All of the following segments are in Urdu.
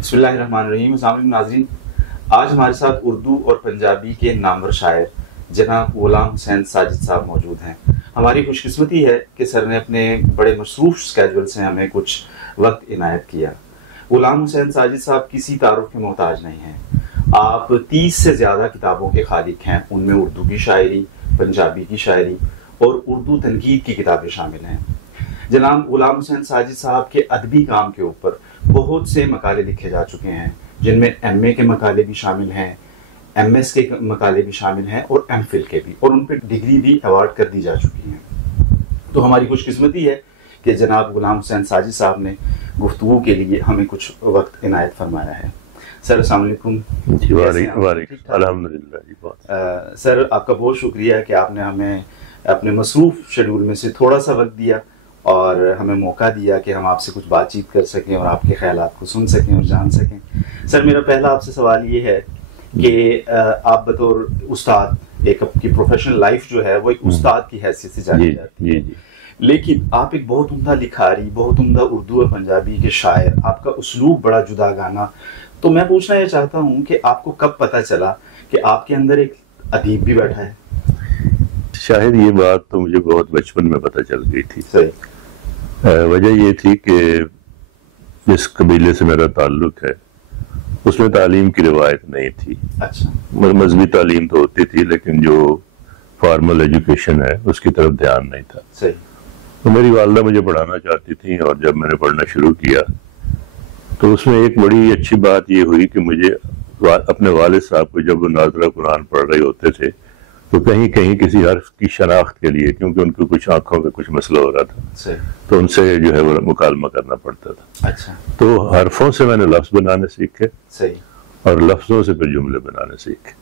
بسم اللہ الرحمن الرحیم. السلام علیکم ناظرین. آج ہمارے ساتھ اردو اور پنجابی کے نامور شاعر جناب غلام حسین ساجد صاحب موجود ہیں. ہماری خوش قسمتی ہے کہ سر نے اپنے بڑے مصروف اسکیجول سے ہمیں کچھ وقت عنایت کیا. غلام حسین ساجد صاحب کسی تعارف کے محتاج نہیں ہیں. آپ 30 سے زیادہ کتابوں کے خالق ہیں. ان میں اردو کی شاعری، پنجابی کی شاعری اور اردو تنقید کی کتابیں شامل ہیں. جناب غلام حسین ساجد صاحب کے ادبی کام کے اوپر بہت سے مقالے لکھے جا چکے ہیں، جن میں ایم اے کے مقالے بھی شامل ہیں، ایم ایس کے مقالے بھی شامل ہیں اور ایم فل کے بھی، اور ان پہ ڈگری بھی ایوارڈ کر دی جا چکی ہیں. تو ہماری خوش قسمتی ہے کہ جناب غلام حسین ساجد صاحب نے گفتگو کے لیے ہمیں کچھ وقت عنایت فرمایا ہے. سر السلام علیکم. الحمدللہ. سر آپ کا بہت شکریہ کہ آپ نے ہمیں اپنے مصروف شیڈول میں سے تھوڑا سا وقت دیا اور ہمیں موقع دیا کہ ہم آپ سے کچھ بات چیت کر سکیں اور آپ کے خیالات کو سن سکیں اور جان سکیں. سر میرا پہلا آپ سے سوال یہ ہے کہ آپ بطور استاد، ایک آپ کی پروفیشنل لائف جو ہے وہ ایک استاد کی حیثیت سے جانی جاتی ہے، لیکن آپ ایک بہت عمدہ لکھاری، بہت عمدہ اردو اور پنجابی کے شاعر، آپ کا اسلوب بڑا جدا گانا. تو میں پوچھنا یہ چاہتا ہوں کہ آپ کو کب پتہ چلا کہ آپ کے اندر ایک ادیب بھی بیٹھا ہے؟ شاید یہ بات تو مجھے بہت بچپن میں پتہ چل گئی تھی. صحیح. وجہ یہ تھی کہ جس قبیلے سے میرا تعلق ہے اس میں تعلیم کی روایت نہیں تھی. اچھا. مذہبی تعلیم تو ہوتی تھی لیکن جو فارمل ایجوکیشن ہے اس کی طرف دھیان نہیں تھا. صحیح. تو میری والدہ مجھے پڑھانا چاہتی تھیں اور جب میں نے پڑھنا شروع کیا تو اس میں ایک بڑی اچھی بات یہ ہوئی کہ مجھے اپنے والد صاحب کو جب وہ ناظرہ قرآن پڑھ رہے ہوتے تھے تو کہیں کہیں کسی حرف کی شناخت کے لیے، کیونکہ ان کو کچھ آنکھوں کا کچھ مسئلہ ہو رہا تھا، صحیح، تو ان سے جو ہے وہ مکالمہ کرنا پڑتا تھا. اچھا. تو حرفوں سے میں نے لفظ بنانے سیکھے. صحیح. اور لفظوں سے پھر جملے بنانے سیکھے.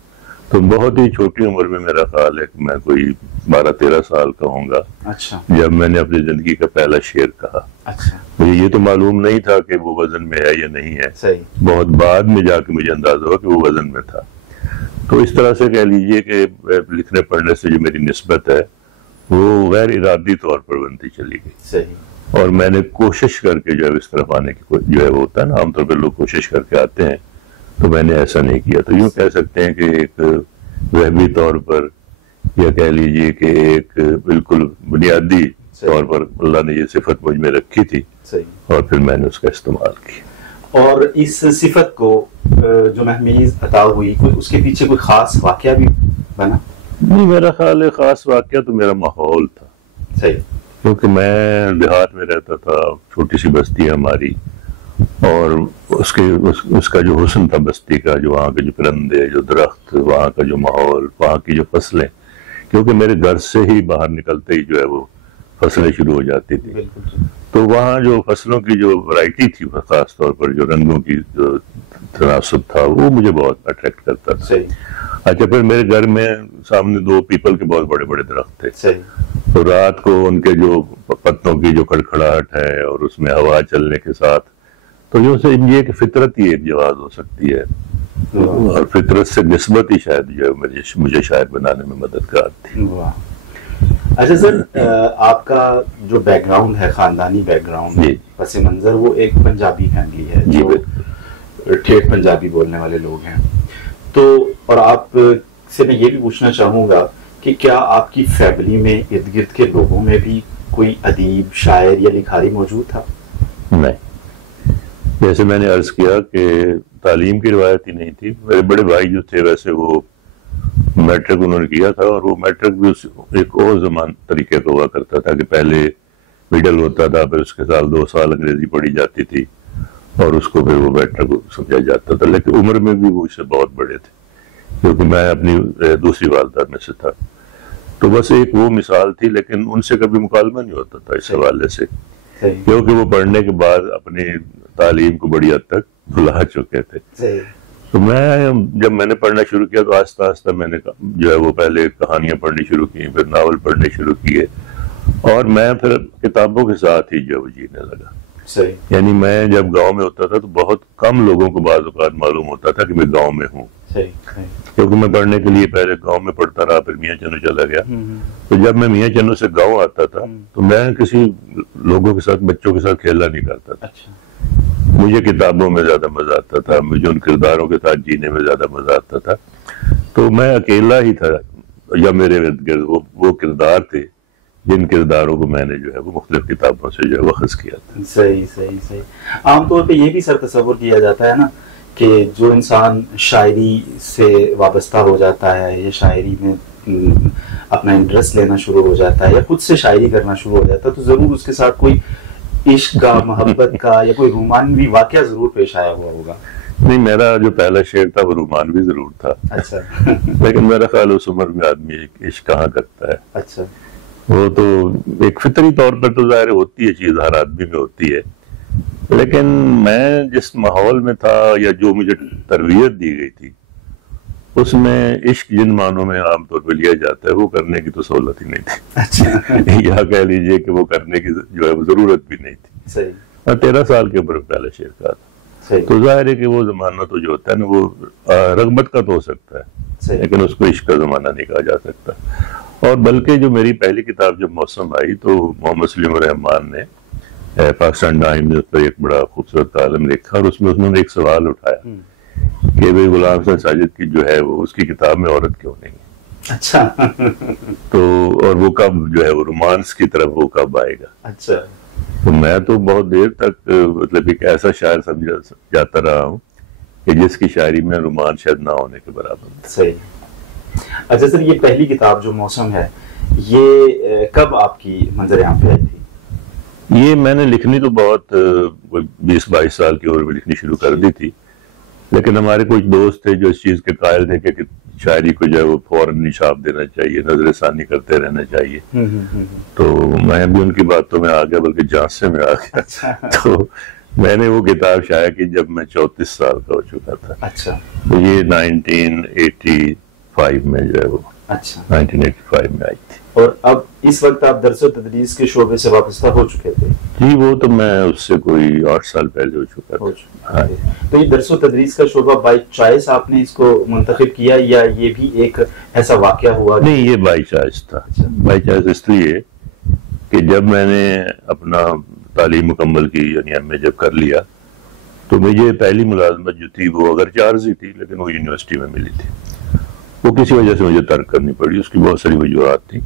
تو بہت ہی چھوٹی عمر میں میرا خیال ہے کہ میں کوئی 12-13 سال کا ہوں گا. اچھا. جب میں نے اپنی زندگی کا پہلا شعر کہا. اچھا. مجھے یہ تو معلوم نہیں تھا کہ وہ وزن میں ہے یا نہیں ہے. صحیح. بہت بعد میں جا کے مجھے اندازہ ہوا کہ وہ وزن میں تھا. تو اس طرح سے کہہ لیجئے کہ لکھنے پڑھنے سے جو میری نسبت ہے وہ غیر ارادی طور پر بنتی چلی گئی. صحیح. اور میں نے کوشش کر کے جو ہے اس طرف آنے کی جو ہے وہ ہوتا ہے نا، عام طور پہ لوگ کوشش کر کے آتے ہیں، تو میں نے ایسا نہیں کیا. تو یوں کہہ سکتے ہیں کہ ایک وہمی طور پر یا کہہ لیجئے کہ ایک بالکل بنیادی طور پر اللہ نے یہ صفت مجھ میں رکھی تھی. صحیح. اور پھر میں نے اس کا استعمال کیا. اور اس صفت کو جو محمیز عطا ہوئی، کوئی اس کے پیچھے کوئی خاص واقعہ بھی بنا؟ نہیں، میرا خیال ہے خاص واقعہ تو میرا ماحول تھا. صحیح. کیونکہ میں دیہات میں رہتا تھا، چھوٹی سی بستی ہے ہماری، اور اس کا جو حسن تھا بستی کا، جو وہاں کے جو پرندے، جو درخت، وہاں کا جو ماحول، وہاں کی جو فصلیں، کیونکہ میرے گھر سے ہی باہر نکلتے ہی جو ہے وہ فصلیں شروع ہو جاتی تھی. بالکل. تو وہاں جو فصلوں کی جو ورائٹی تھی، خاص طور پر جو رنگوں کی جو تناسب تھا، وہ مجھے بہت اٹریکٹ کرتا تھا. صحیح. اچھا، پھر میرے گھر میں سامنے 2 پیپل کے بہت بڑے بڑے درخت تھے. صحیح. تو رات کو ان کے جو پتوں کی جو کڑکڑاہٹ ہے اور اس میں ہوا چلنے کے ساتھ، تو یوں سے یہ کہ فطرت ہی ایک جواز ہو سکتی ہے، اور فطرت سے نسبت ہی شاید جو ہے مجھے شاعر بنانے میں مددگار تھی. واہ. اچھا سر، آپ کا جو بیک گراؤنڈ ہے، خاندانی بیک گراؤنڈ، پس منظر، وہ ایک پنجابی فیملی ہے، جو ٹھیٹھ پنجابی بولنے والے لوگ ہیں. تو اور آپ سے میں یہ بھی پوچھنا چاہوں گا کہ کیا آپ کی فیملی میں ارد گرد کے لوگوں میں بھی کوئی ادیب، شاعر یا لکھاری موجود تھا؟ نہیں، جیسے میں نے عرض کیا کہ تعلیم کی روایت ہی نہیں تھی. میرے بڑے بھائی جو تھے ویسے وہ میٹرک انہوں نے کیا تھا، اور وہ میٹرک بھی ایک اور زمان طریقے کا ہوا کرتا تھا کہ پہلے مڈل ہوتا تھا، پھر اس کے سال 2 سال انگریزی پڑھی جاتی تھی اور اس کو پھر وہ میٹرک سمجھا جاتا تھا. لیکن عمر میں بھی وہ اس سے بہت بڑے تھے کیونکہ میں اپنی دوسری والدہ میں سے تھا. تو بس ایک وہ مثال تھی، لیکن ان سے کبھی مکالمہ نہیں ہوتا تھا اس حوالے سے، کیونکہ وہ پڑھنے کے بعد اپنی تعلیم کو بڑی حد تک بھلا چکے تھے. تو جب میں نے پڑھنا شروع کیا تو آہستہ آہستہ میں نے جو ہے وہ پہلے کہانیاں پڑھنی شروع کی، پھر ناول پڑھنے شروع کیے، اور میں پھر کتابوں کے ساتھ ہی جو جینے لگا. صحیح. یعنی میں جب گاؤں میں ہوتا تھا تو بہت کم لوگوں کو بعض اوقات معلوم ہوتا تھا کہ میں گاؤں میں ہوں. صحیح. کیونکہ میں پڑھنے کے لیے پہلے گاؤں میں پڑھتا رہا، پھر میاں چنو چلا گیا. تو جب میں میاں چنو سے گاؤں آتا تھا تو میں کسی لوگوں کے ساتھ، بچوں کے ساتھ کھیلا نہیں کرتا تھا. مجھے کتابوں میں زیادہ مزہ آتا تھا، مجھے ان کرداروں کے ساتھ جینے میں زیادہ مزہ آتا تھا. تو میں اکیلا ہی تھا یا میرے ارد گرد وہ کردار تھے جن کرداروں کو میں نے جو ہے وہ مختلف کتابوں سے جو ہے وہ اخذ کیا تھا. صحیح. عام طور پہ یہ بھی سر تصور کیا جاتا ہے نا کہ جو انسان شاعری سے وابستہ ہو جاتا ہے یا شاعری میں اپنا انٹرسٹ لینا شروع ہو جاتا ہے یا خود سے شاعری کرنا شروع ہو جاتا ہے تو ضرور اس کے ساتھ کوئی عشق کا، محبت کا یا کوئی رومانوی واقعہ ضرور پیش آیا ہوا ہوگا. نہیں، میرا جو پہلا شعر تھا وہ رومانوی ضرور تھا. اچھا. لیکن میرا خیال اس عمر میں آدمی عشق کہاں کرتا ہے. اچھا. وہ تو ایک فطری طور پر تو ظاہر ہوتی ہے، چیز ہر آدمی میں ہوتی ہے، لیکن میں جس ماحول میں تھا یا جو مجھے تربیت دی گئی تھی اس میں عشق جن معنوں میں عام طور پہ لیا جاتا ہے وہ کرنے کی تو سہولت ہی نہیں تھی. اچھا. یا کہہ لیجئے کہ وہ کرنے کی جو ہے وہ ضرورت بھی نہیں تھی. صحیح. میں 13 سال کے اوپر پہلا شعر کہا تھا. تو ظاہر ہے کہ وہ زمانہ تو جو ہوتا ہے نا وہ رغبت کا تو ہو سکتا ہے لیکن اس کو عشق کا زمانہ نہیں کہا جا سکتا. اور بلکہ جو میری پہلی کتاب جب موسم آئی تو محمد سلیم الرحمان نے پاکستان ٹائم نے اس پر ایک بڑا خوبصورت کالم لکھا اور اس میں انہوں نے ایک سوال اٹھایا کہ بھئی غلام حسین ساجد کی جو ہے وہ اس کی کتاب میں عورت کیوں نہیں ہے. اچھا. تو اور وہ کب جو ہے وہ رومانس کی طرف وہ کب آئے گا. اچھا. تو میں تو بہت دیر تک مطلب ایک ایسا شاعر سمجھا جاتا رہا ہوں کہ جس کی شاعری میں رومانس شاید نہ ہونے کے برابر. صحیح. اچھا سر، یہ پہلی کتاب جو موسم ہے یہ کب آپ کی منظر عام پہ آئی تھی؟ یہ میں نے لکھنی تو بہت 20-22 سال کی عمر میں لکھنی شروع کر دی تھی، لیکن ہمارے کچھ دوست تھے جو اس چیز کے قائل تھے کہ شاعری کو جو ہے وہ فوراً نشاب دینا چاہیے، نظر ثانی کرتے رہنا چاہیے. تو میں بھی ان کی باتوں میں آ گیا، بلکہ جانسے میں آ گیا. تو میں نے وہ کتاب شائع کی جب میں 34 سال کا ہو چکا تھا. اچھا. تو یہ 1985 میں جو ہے وہ 1985 میں آئی تھی. اور اب اس وقت آپ درس و تدریس کے شعبے سے وابستہ ہو چکے تھے؟ جی، وہ تو میں اس سے کوئی 8 سال پہلے ہو چکا تھا. تو یہ درس و تدریس کا شعبہ بائی چوائس آپ نے اس کو منتخب کیا یا یہ بھی ایک ایسا واقعہ ہوا؟ نہیں، یہ بائی چوائس تھا. بائی چوائس اس لیے کہ جب میں نے اپنا تعلیم مکمل کی یعنی ایم اے جب کر لیا تو مجھے پہلی ملازمت جو تھی وہ اگرچہ عارضی تھی لیکن وہ یونیورسٹی میں ملی تھی. وہ کسی وجہ سے مجھے ترک کرنی پڑی، اس کی بہت ساری وجوہات تھیں.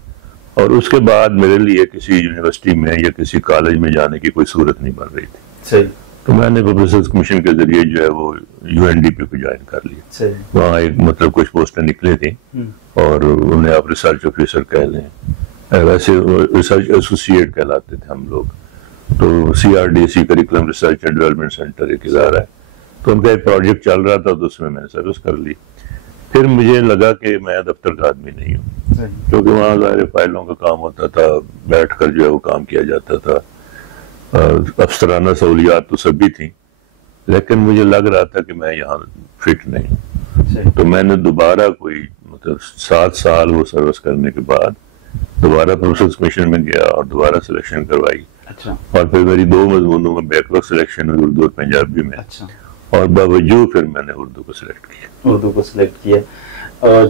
اور اس کے بعد میرے لیے کسی یونیورسٹی میں یا کسی کالج میں جانے کی کوئی صورت نہیں بن رہی تھی. صحیح. تو میں نے پروفیسرز کمیشن کے ذریعے جو ہے وہ UNDP کو جوائن کر لیا. صحیح. وہاں ایک مطلب کچھ پوسٹیں نکلے تھیں اور انہیں آپ ریسرچ آفیسر کہہ لیں، ویسے ریسرچ ایسوسیٹ کہلاتے تھے ہم لوگ. تو CRDC curriculum research and development centre ایک ادارہ ہے، تو ان کا ایک پروجیکٹ چل رہا تھا تو اس میں نے سروس کر لی. پھر مجھے لگا کہ میں دفتر کا آدمی نہیں ہوں، کیونکہ وہاں ظاہر فائلوں کا کام ہوتا تھا، بیٹھ کر جو ہے وہ کام کیا جاتا تھا. افسرانہ سہولیات تو سب بھی تھیں لیکن مجھے لگ رہا تھا کہ میں یہاں فٹ نہیں ہوں. تو میں نے دوبارہ کوئی مطلب 7 سال وہ سروس کرنے کے بعد دوبارہ پروفیسرز کمیشن میں گیا اور دوبارہ سلیکشن کروائی. اور پھر میری 2 مضمونوں میں بیک وقت سلیکشن ہوئی، اردو اور پنجابی میں. اور باوجود پھر میں نے اردو کو سلیکٹ کیا.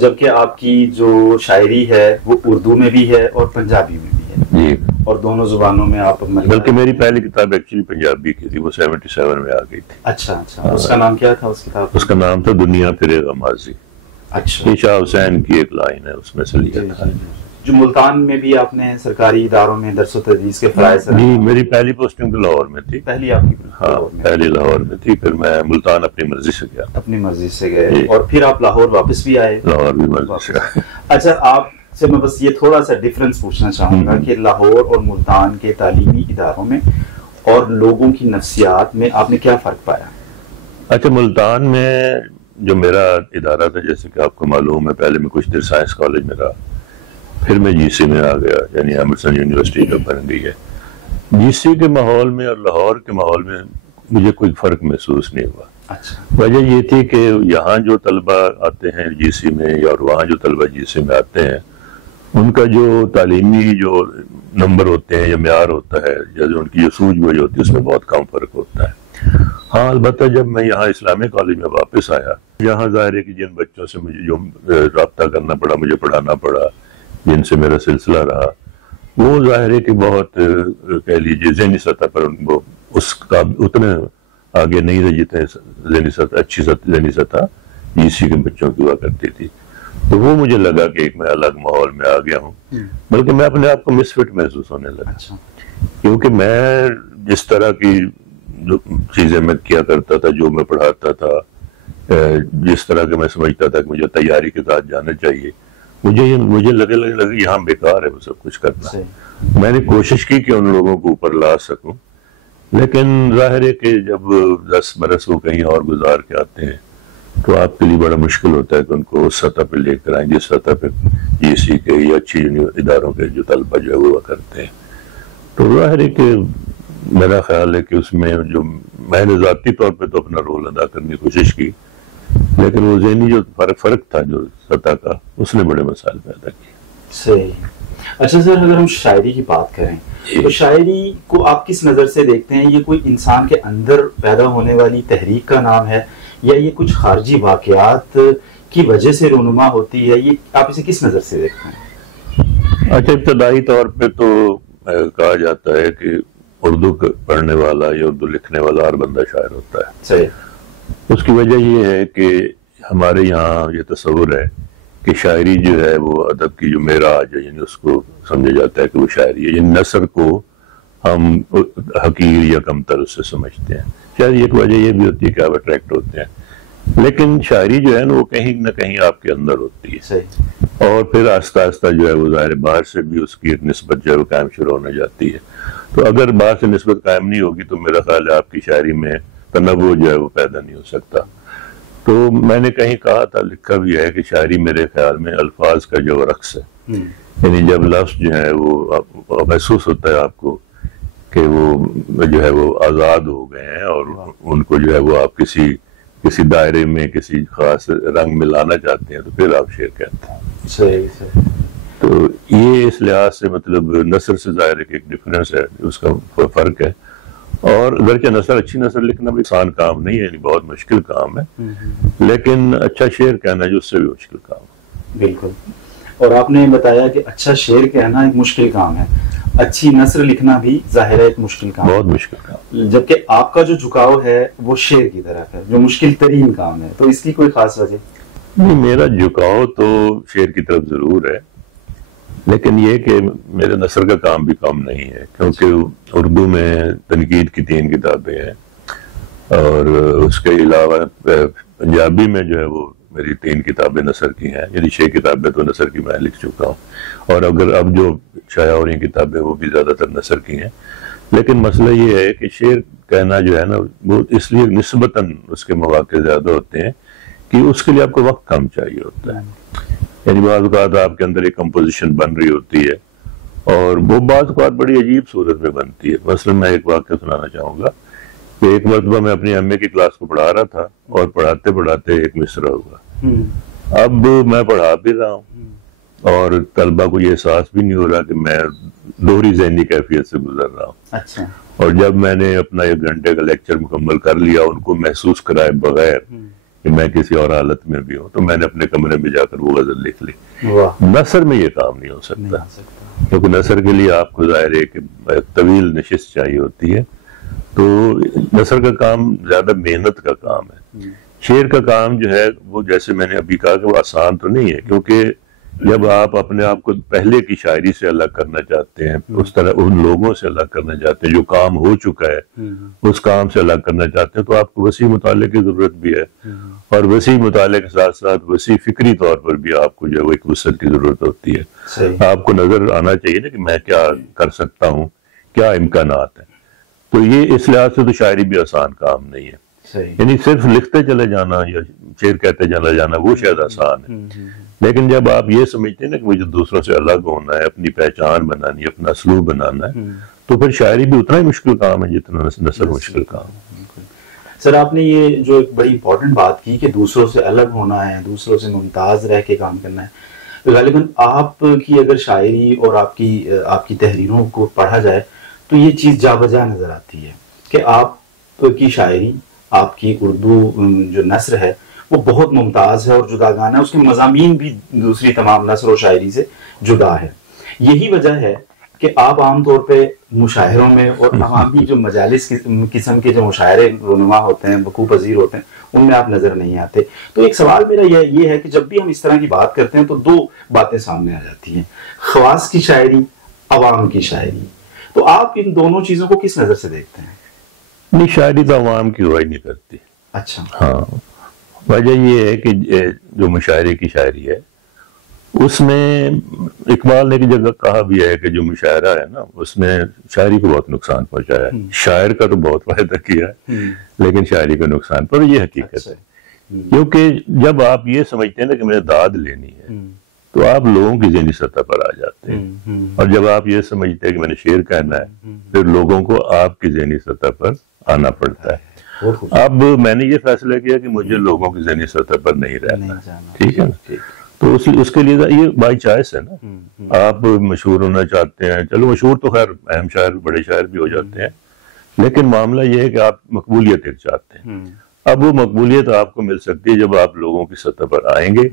جبکہ آپ کی جو شاعری ہے وہ اردو میں بھی ہے اور پنجابی میں بھی ہے. جی. اور دونوں زبانوں میں آپ بلکہ میری پہلی کتاب ایکچولی پنجابی کی تھی، وہ 77 میں آ گئی تھی. اچھا. اس کا نام کیا تھا اس کتاب؟ اس کا نام تھا دنیا پھرے غم ماضی. اچھا. یہ شاہ حسین کی ایک لائن ہے، اس میں سے لیا تھا. جو ملتان میں بھی آپ نے سرکاری اداروں میں درس و تدریس کے فرائض؟ جی، میری پہلی پوسٹنگ تو لاہور میں تھی. پہلی آپ کی؟ ہاں، پہلی لاہور میں تھی. پھر میں ملتان اپنی مرضی سے گیا. اپنی مرضی سے گئے اور پھر آپ لاہور واپس بھی آئے؟ لاہور بھی مرضی سے آئے. اچھا، آپ سے میں بس یہ تھوڑا سا ڈیفرنس پوچھنا چاہوں گا کہ لاہور اور ملتان کے تعلیمی اداروں میں اور لوگوں کی نفسیات میں آپ نے کیا فرق پایا؟ اچھا، ملتان میں جو میرا ادارہ تھا جیسے کہ آپ کو معلوم ہے، پہلے میں کچھ دیر سائنس کالج میں رہا، پھر میں GC میں آ گیا یعنی ایمرسن یونیورسٹی جو بن گئی ہے. GC کے ماحول میں اور لاہور کے ماحول میں مجھے کوئی فرق محسوس نہیں ہوا. وجہ یہ تھی کہ یہاں جو طلبہ آتے ہیں GC میں اور وہاں جو طلبہ GC میں آتے ہیں ان کا جو تعلیمی جو نمبر ہوتے ہیں یا معیار ہوتا ہے یا جو ان کی جو سوجھ بوجھ ہوتی ہے اس میں بہت کم فرق ہوتا ہے. ہاں، البتہ جب میں یہاں اسلامی کالج میں واپس آیا، یہاں ظاہر ہے کہ جن بچوں سے مجھے جو رابطہ کرنا پڑا، مجھے پڑھانا پڑا، جن سے میرا سلسلہ رہا، وہ ظاہر ہے کہ بہت کہہ لیجیے ذہنی سطح پر اس کا اتنے آگے نہیں رہی جتنے ذہنی سطح اچھی ذہنی سطح GC کے بچوں کی ہوا کرتی تھی. تو وہ مجھے لگا کہ ایک میں الگ ماحول میں آ گیا ہوں, بلکہ میں اپنے آپ کو مس فٹ محسوس ہونے لگا, کیونکہ میں جس طرح کی جو چیزیں میں کیا کرتا تھا, جو میں پڑھاتا تھا, جس طرح کے میں سمجھتا تھا کہ مجھے تیاری کے ساتھ جانا چاہیے, مجھے لگے یہاں بیکار ہے وہ سب کچھ کرنا. میں نے کوشش کی کہ ان لوگوں کو اوپر لا سکوں, لیکن ظاہر ہے کہ جب 10 برس وہ کہیں اور گزار کے آتے ہیں تو آپ کے لیے بڑا مشکل ہوتا ہے کہ ان کو اس سطح پہ لے کر آئیں جس سطح پہ GC کے یا اچھی اداروں کے جو طلبہ جو ہے وہ کرتے ہیں. تو ظاہر ہے کہ میرا خیال ہے کہ اس میں جو میں نے ذاتی طور پہ تو اپنا رول ادا کرنے کی کوشش کی, لیکن وہ ذہنی جو فرق تھا جو سطح کا, اس نے بڑے مسائل پیدا کیے. صحیح. اچھا سر, اگر ہم شاعری کی بات کریں تو شاعری کو آپ کس نظر سے دیکھتے ہیں؟ یہ کوئی انسان کے اندر پیدا ہونے والی تحریک کا نام ہے, یا یہ کچھ خارجی واقعات کی وجہ سے رونما ہوتی ہے؟ یہ آپ اسے کس نظر سے دیکھتے ہیں؟ اچھا, ابتدائی طور پہ تو کہا جاتا ہے کہ اردو پڑھنے والا یا اردو لکھنے والا ہر بندہ شاعر ہوتا ہے. صحیح. اس کی وجہ یہ ہے کہ ہمارے یہاں یہ تصور ہے کہ شاعری جو ہے وہ ادب کی جو معراج ہے, یعنی اس کو سمجھا جاتا ہے کہ وہ شاعری ہے, یعنی نثر کو ہم حقیر یا کمتر اس سے سمجھتے ہیں. شاید ایک وجہ یہ بھی ہوتی ہے کہ آپ اٹریکٹ ہوتے ہیں, لیکن شاعری جو ہے نا وہ کہیں نہ کہیں آپ کے اندر ہوتی ہے. صحیح. اور پھر آہستہ آہستہ جو ہے وہ ظاہر باہر سے بھی اس کی ایک نسبت جو ہے وہ قائم شروع ہونے جاتی ہے. تو اگر باہر سے نسبت قائم نہیں ہوگی تو میرا خیال ہے آپ کی شاعری میں تنوع جو ہے وہ پیدا نہیں ہو سکتا. تو میں نے کہیں کہا تھا, لکھا بھی ہے کہ شاعری میرے خیال میں الفاظ کا جو رقص ہے, یعنی جب لفظ جو ہے وہ محسوس ہوتا ہے آپ کو کہ وہ جو ہے وہ آزاد ہو گئے ہیں اور ان کو جو ہے وہ آپ کسی دائرے میں کسی خاص رنگ میں لانا چاہتے ہیں, تو پھر آپ شعر کہتے ہیں. صحیح. تو یہ اس لحاظ سے مطلب نثر سے ظاہر ہے کہ ایک ڈفرینس ہے, اس کا فرق ہے. اور اگرچہ نثر, اچھی نثر لکھنا بھی آسان کام نہیں ہے, یعنی بہت مشکل کام ہے, لیکن اچھا شعر کہنا جو اس سے بھی مشکل کام ہے. بالکل. اور آپ نے بتایا کہ اچھا شعر کہنا ایک مشکل کام ہے, اچھی نثر لکھنا بھی ظاہر ہے ایک مشکل کام, بہت مشکل کام, جبکہ آپ کا جو جھکاؤ ہے وہ شعر کی طرف ہے جو مشکل ترین کام ہے. تو اس کی کوئی خاص وجہ نہیں؟ میرا جھکاؤ تو شعر کی طرف ضرور ہے, لیکن یہ کہ میرے نثر کا کام بھی کم نہیں ہے, کیونکہ اردو میں تنقید کی 3 کتابیں ہیں, اور اس کے علاوہ پنجابی میں جو ہے وہ میری 3 کتابیں نثر کی ہیں, یعنی 6 کتابیں تو نثر کی میں لکھ چکا ہوں, اور اگر اب جو شائع ہو رہی کتابیں وہ بھی زیادہ تر نثر کی ہیں. لیکن مسئلہ یہ ہے کہ شعر کہنا جو ہے نا وہ اس لیے نسبتاً اس کے مواقع زیادہ ہوتے ہیں کہ اس کے لیے آپ کو وقت کم چاہیے ہوتا ہے. یعنی بعض اوقات آپ کے اندر ایک کمپوزیشن بن رہی ہوتی ہے, اور وہ بعض اوقات بڑی عجیب صورت میں بنتی ہے. مثلا میں ایک واقعہ سنانا چاہوں گا کہ ایک مرتبہ میں اپنی امی کی کلاس کو پڑھا رہا تھا, اور پڑھاتے پڑھاتے ایک مصرع ہوا. اب میں پڑھا بھی رہا ہوں اور طلبہ کو یہ احساس بھی نہیں ہو رہا کہ میں دوہری ذہنی کیفیت سے گزر رہا ہوں. اچھا. اور جب میں نے اپنا 1 گھنٹے کا لیکچر مکمل کر لیا ان کو محسوس کرائے بغیر کہ میں کسی اور حالت میں بھی ہوں, تو میں نے اپنے کمرے میں جا کر وہ غزل لکھ لی. نثر میں یہ کام نہیں ہو سکتا, کیونکہ نثر کے لیے آپ کو ظاہر ہے کہ طویل نشست چاہیے ہوتی ہے. تو نثر کا کام زیادہ محنت کا کام ہے. شعر کا کام جو ہے وہ جیسے میں نے ابھی کہا کہ وہ آسان تو نہیں ہے, کیونکہ جب آپ اپنے آپ کو پہلے کی شاعری سے الگ کرنا چاہتے ہیں, اس طرح ان لوگوں سے الگ کرنا چاہتے ہیں جو کام ہو چکا ہے, اس کام سے الگ کرنا چاہتے ہیں, تو آپ کو وسیع مطالعے کی ضرورت بھی ہے, اور وسیع مطالعے کے ساتھ ساتھ وسیع فکری طور پر بھی آپ کو جو ہے وہ ایک وسعت کی ضرورت ہوتی ہے. آپ کو نظر آنا چاہیے نا کہ میں کیا کر سکتا ہوں, کیا امکانات ہیں. تو یہ اس لحاظ سے تو شاعری بھی آسان کام نہیں ہے. یعنی صرف لکھتے چلے جانا یا شعر کہتے چلے جانا وہ شاید آسان ہے, لیکن جب آپ یہ سمجھتے ہیں نا کہ مجھے دوسروں سے الگ ہونا ہے, اپنی پہچان بنانی, اپنا اسلوب بنانا ہے, تو پھر شاعری بھی اتنا ہی مشکل کام ہے جتنا نثر مشکل کام ہے. سر آپ نے یہ جو ایک بڑی امپورٹنٹ بات کی کہ دوسروں سے الگ ہونا ہے, دوسروں سے ممتاز رہ کے کام کرنا ہے, غالباً آپ کی اگر شاعری اور آپ کی تحریروں کو پڑھا جائے تو یہ چیز جا بجا نظر آتی ہے کہ آپ کی شاعری, آپ کی اردو جو نثر ہے وہ بہت ممتاز ہے اور جداگانہ ہے, اس کے مضامین بھی دوسری تمام نثر و شاعری سے جدا ہے. یہی وجہ ہے کہ آپ عام طور پہ مشاعروں میں اور عوامی جو مجالس قسم کے جو مشاعرے رونما ہوتے ہیں، وقوع پذیر ہوتے ہیں، ان میں آپ نظر نہیں آتے. تو ایک سوال میرا یہ ہے کہ جب بھی ہم اس طرح کی بات کرتے ہیں تو دو باتیں سامنے آ جاتی ہیں، خواص کی شاعری، عوام کی شاعری. تو آپ ان دونوں چیزوں کو کس نظر سے دیکھتے ہیں؟ نہیں، شاعری تو عوام کی روائی نہیں کرتی. اچھا. ہاں، وجہ یہ ہے کہ جو مشاعرے کی شاعری ہے اس میں اقبال نے ایک جگہ کہا بھی ہے کہ جو مشاعرہ ہے نا اس نے شاعری کو بہت نقصان پہنچایا ہے. شاعر کا تو بہت فائدہ کیا ہے لیکن شاعری کو نقصان پر. یہ حقیقت ہے کیونکہ جب آپ یہ سمجھتے ہیں نا کہ میں نے داد لینی ہے تو آپ لوگوں کی ذہنی سطح پر آ جاتے ہیں، اور جب آپ یہ سمجھتے ہیں کہ میں نے شعر کہنا ہے پھر لوگوں کو آپ کی ذہنی سطح پر آنا پڑتا ہے. اب میں نے یہ فیصلہ کیا کہ مجھے لوگوں کی ذہنی سطح پر نہیں رہنا، ٹھیک ہے نا. تو اس کے لیے یہ بائی چوائس ہے نا. آپ مشہور ہونا چاہتے ہیں، چلو مشہور تو خیر اہم شاعر بڑے شاعر بھی ہو جاتے ہیں، لیکن معاملہ یہ ہے کہ آپ مقبولیت ایک چاہتے ہیں. اب وہ مقبولیت آپ کو مل سکتی ہے جب آپ لوگوں کی سطح پر آئیں گے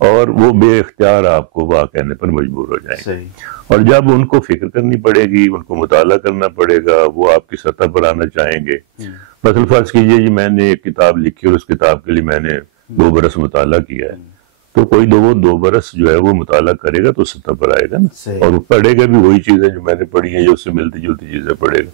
اور وہ بے اختیار آپ کو واہ کہنے پر مجبور ہو جائیں گے. اور جب ان کو فکر کرنی پڑے گی، ان کو مطالعہ کرنا پڑے گا، وہ آپ کی سطح پر آنا چاہیں گے. مثلا فرض کیجئے جی میں نے ایک کتاب لکھی اور اس کتاب کے لیے میں نے 2 برس مطالعہ کیا ہے، تو کوئی 2 برس جو ہے وہ مطالعہ کرے گا تو سطح پر آئے گا نا، اور وہ پڑھے گا بھی وہی چیزیں جو میں نے پڑھی ہیں، جو اس سے ملتی جلتی چیزیں پڑھے گا.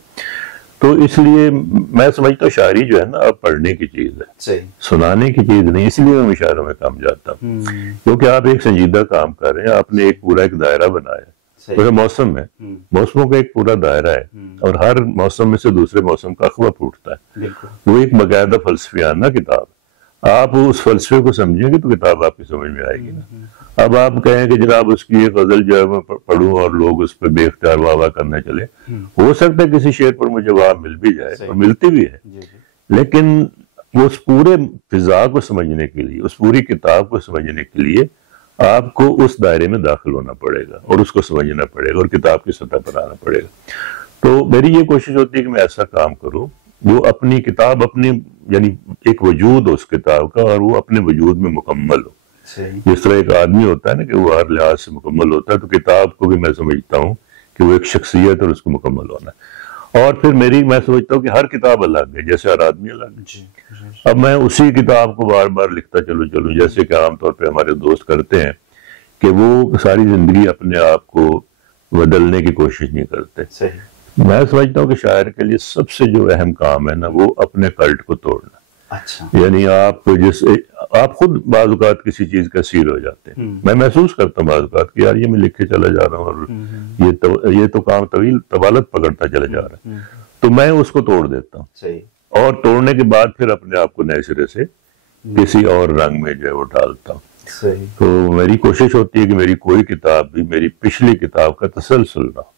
تو اس لیے میں سمجھتا ہوں شاعری جو ہے نا اب پڑھنے کی چیز ہے، سنانے کی چیز نہیں. اس لیے میں مشاعروں میں کام جاتا ہوں کیونکہ آپ ایک سنجیدہ کام کر رہے ہیں. آپ نے ایک پورا ایک دائرہ بنایا، جیسے موسم ہے، موسموں کا ایک پورا دائرہ ہے اور ہر موسم میں سے دوسرے موسم کا اخبار پھوٹتا ہے. وہ ایک باقاعدہ فلسفیانہ کتاب. آپ اس فلسفے کو سمجھیں گے تو کتاب آپ کی سمجھ میں آئے گی نا. اب آپ کہیں کہ جناب اس کی ایک غزل جو ہے میں پڑھوں اور لوگ اس پہ بے اختیار واہ واہ کرنے چلے، ہو سکتا ہے کسی شعر پر مجھے واہ مل بھی جائے اور ملتی بھی ہے، لیکن وہ اس پورے فضا کو سمجھنے کے لیے، اس پوری کتاب کو سمجھنے کے لیے آپ کو اس دائرے میں داخل ہونا پڑے گا اور اس کو سمجھنا پڑے گا اور کتاب کی سطح پر آنا پڑے گا. تو میری یہ کوشش ہوتی ہے کہ میں ایسا کام کروں جو اپنی کتاب اپنی یعنی ایک وجود ہو اس کتاب کا اور وہ اپنے وجود میں مکمل ہو. جس طرح ایک آدمی ہوتا ہے نا کہ وہ ہر لحاظ سے مکمل ہوتا ہے، تو کتاب کو بھی میں سمجھتا ہوں کہ وہ ایک شخصیت اور اس کو مکمل ہونا ہے. اور پھر میں سمجھتا ہوں کہ ہر کتاب الگ ہے جیسے ہر آدمی الگ ہے. اب میں اسی کتاب کو بار بار لکھتا چلوں جیسے کہ عام طور پہ ہمارے دوست کرتے ہیں کہ وہ ساری زندگی اپنے آپ کو بدلنے کی کوشش نہیں کرتے. میں سمجھتا ہوں کہ شاعر کے لیے سب سے جو اہم کام ہے نا وہ اپنے کلٹ کو توڑنا. یعنی آپ خود بعض اوقات کسی چیز کا اسیر ہو جاتے ہیں. میں محسوس کرتا ہوں بعض اوقات کہ یار یہ میں لکھ کے چلا جا رہا ہوں اور یہ تو کام طوالت پکڑتا چلا جا رہا ہے، تو میں اس کو توڑ دیتا ہوں اور توڑنے کے بعد پھر اپنے آپ کو نئے سرے سے کسی اور رنگ میں جو ہے وہ ڈالتا ہوں. تو میری کوشش ہوتی ہے کہ میری کوئی کتاب بھی میری پچھلی کتاب کا تسلسل نہ ہو.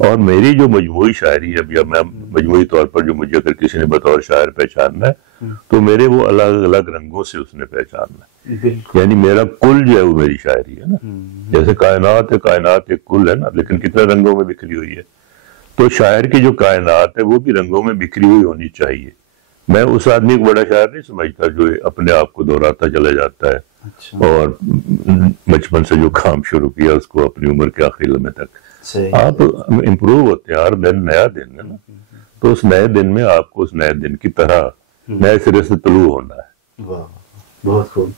اور میری جو مجموعی شاعری ہے یا میں مجموعی طور پر جو مجھے اگر کسی نے بطور شاعر پہچاننا ہے تو میرے وہ الگ الگ رنگوں سے اس نے پہچاننا ہے. یعنی میرا کل جو ہے وہ میری شاعری ہے نا. جیسے کائنات ہے، کائنات ایک کل ہے نا، لیکن کتنے رنگوں میں بکھری ہوئی ہے. تو شاعر کی جو کائنات ہے وہ بھی رنگوں میں بکھری ہوئی ہونی چاہیے. میں اس آدمی کو بڑا شاعر نہیں سمجھتا جو اپنے آپ کو دہراتا چلا جاتا ہے اور بچپن سے جو کام شروع کیا اس کو اپنی عمر کے آخری لمحے تک. آپ امپروو ہوتے ہیں، ہر دن نیا دن ہے نا. تو اس نئے دن میں آپ کو اس نئے دن کی طرح نئے سرے سے طلوع ہونا ہے. بہت خوب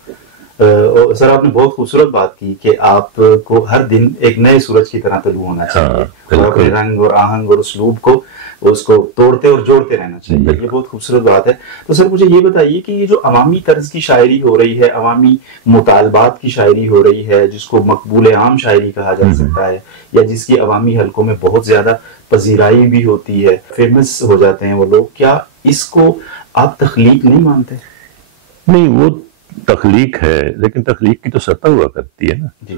سر، آپ نے بہت خوبصورت بات کی کہ آپ کو ہر دن ایک نئے سورج کی طرح طلوع ہونا چاہیے اور اپنے رنگ اور آہنگ اور اسلوب کو اس کو توڑتے اور جوڑتے رہنا چاہیے. یہ بہت خوبصورت بات ہے. تو سر مجھے یہ بتائیے کہ یہ جو عوامی طرز کی شاعری ہو رہی ہے، عوامی مطالبات کی شاعری ہو رہی ہے، جس کو مقبول عام شاعری کہا جا سکتا ہے یا جس کی عوامی حلقوں میں بہت زیادہ پذیرائی بھی ہوتی ہے، فیمس ہو جاتے ہیں وہ لوگ، کیا اس کو آپ تخلیق نہیں مانتے؟ نہیں، وہ تخلیق ہے لیکن تخلیق کی تو سطح ہوا کرتی ہے نا.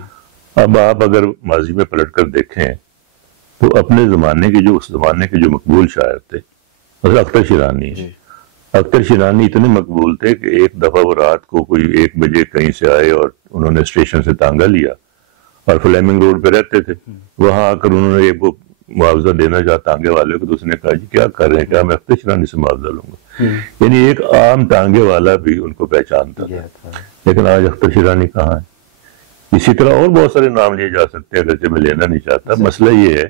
اب آپ اگر ماضی میں پلٹ کر دیکھیں تو اپنے زمانے کے اس زمانے کے جو مقبول شاعر تھے، مثلا اختر شیرانی ہے. اختر شیرانی اتنے مقبول تھے کہ ایک دفعہ وہ رات کو کوئی 1 بجے کہیں سے آئے اور انہوں نے اسٹیشن سے تانگا لیا اور فلیمنگ روڈ پہ رہتے تھے. وہاں آ کر انہوں نے ایک معاوضہ دینا چاہا تانگے والے کو، تو اس نے کہا جی کیا کر رہے ہیں، کیا میں اختر شیرانی سے معاوضہ لوں گا. یعنی ایک عام تانگے والا بھی ان کو پہچانتا تھا. لیکن آج اختر شیرانی کہاں ہے؟ اسی طرح اور بہت سارے نام لیے جا سکتے ہیں، اگرچہ میں لینا نہیں چاہتا. مسئلہ یہ ہے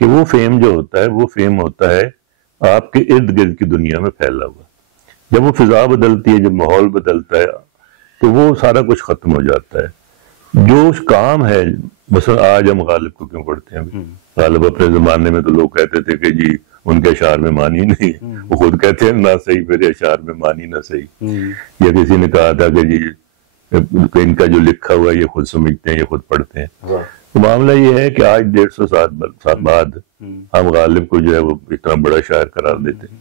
کہ وہ فیم جو ہوتا ہے وہ فیم ہوتا ہے آپ کے ارد گرد کی دنیا میں پھیلا ہوا. جب وہ فضا بدلتی ہے، جب ماحول بدلتا ہے، تو وہ سارا کچھ ختم ہو جاتا ہے. جو کام ہے، مثلا آج ہم غالب کو کیوں پڑھتے ہیں؟ غالب اپنے زمانے میں تو لوگ کہتے تھے کہ جی ان کے اشعار میں معنی نہیں، وہ خود کہتے ہیں نہ صحیح میرے اشعار میں معنی نہ صحیح. یا کسی نے کہا تھا کہ جی ان کا جو لکھا ہوا ہے یہ خود سمجھتے ہیں، یہ خود پڑھتے ہیں. تو معاملہ یہ ہے کہ آج 150 سال بعد ہم غالب کو جو ہے وہ اتنا بڑا شاعر قرار دیتے ہیں.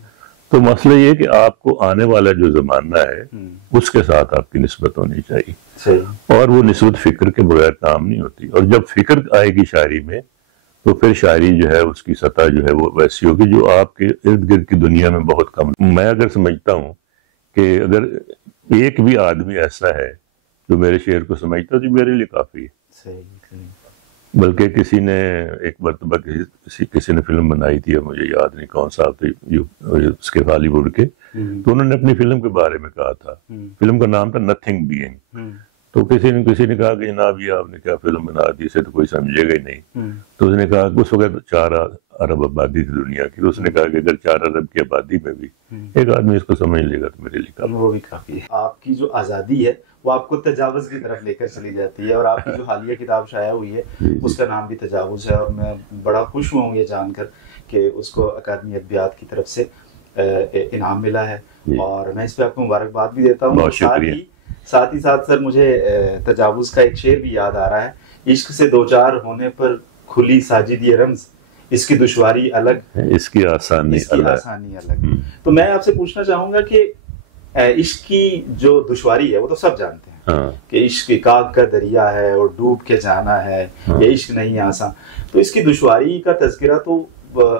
تو مسئلہ یہ ہے کہ آپ کو آنے والا جو زمانہ ہے اس کے ساتھ آپ کی نسبت ہونی چاہیے، اور وہ نسبت فکر کے بغیر کام نہیں ہوتی. اور جب فکر آئے گی شاعری میں تو پھر شاعری جو ہے اس کی سطح جو ہے وہ ویسی ہوگی جو آپ کے ارد گرد کی دنیا میں بہت کم. میں اگر سمجھتا ہوں کہ اگر ایک بھی آدمی ایسا ہے جو میرے شعر کو سمجھتا تو میرے لیے کافی ہے. بلکہ کسی نے ایک مرتبہ کسی نے فلم بنائی تھی، مجھے یاد نہیں کون سا، اس کے ہالی ووڈ کے، تو انہوں نے اپنی فلم کے بارے میں کہا تھا. فلم کا نام تھا نتھنگ بینگ. تو کسی نے کہا کہ جناب یہ آپ نے کیا فلم بنا دی، اسے تو کوئی سمجھے گا ہی نہیں. تو اس نے کہا کہ اس وقت 4 ارب آبادی تھی دنیا کی. تو اس نے کہا کہ اگر 4 ارب کی آبادی میں بھی ایک آدمی اس کو سمجھ لے گا تو میرے لیے وہ بھی کافی ہے. آپ کی جو آزادی ہے وہ آپ کو تجاوز کی طرف لے کر چلی جاتی ہے، اور آپ کی جو حالیہ کتاب شائع ہوئی ہے اس کا نام بھی تجاوز ہے. اور میں بڑا خوش ہوں یہ جان کر کہ اس کو اکادمی ادبیات کی طرف سے انعام ملا ہے، اور میں اس پہ آپ کو مبارکباد بھی دیتا ہوں. ساتھ ہی ساتھ سر مجھے تجاوز کا ایک شعر بھی یاد آ رہا ہے: عشق سے دوچار ہونے پر کھلی ساجد یہ رمز، اس کی دشواری الگ، اس کی آسانی الگ. تو میں آپ سے پوچھنا چاہوں گا کہ عشق کی جو دشواری ہے وہ تو سب جانتے ہیں کہ عشق کاغ کا دریا ہے اور ڈوب کے جانا ہے، یہ عشق نہیں آسان. تو اس کی دشواری کا تذکرہ تو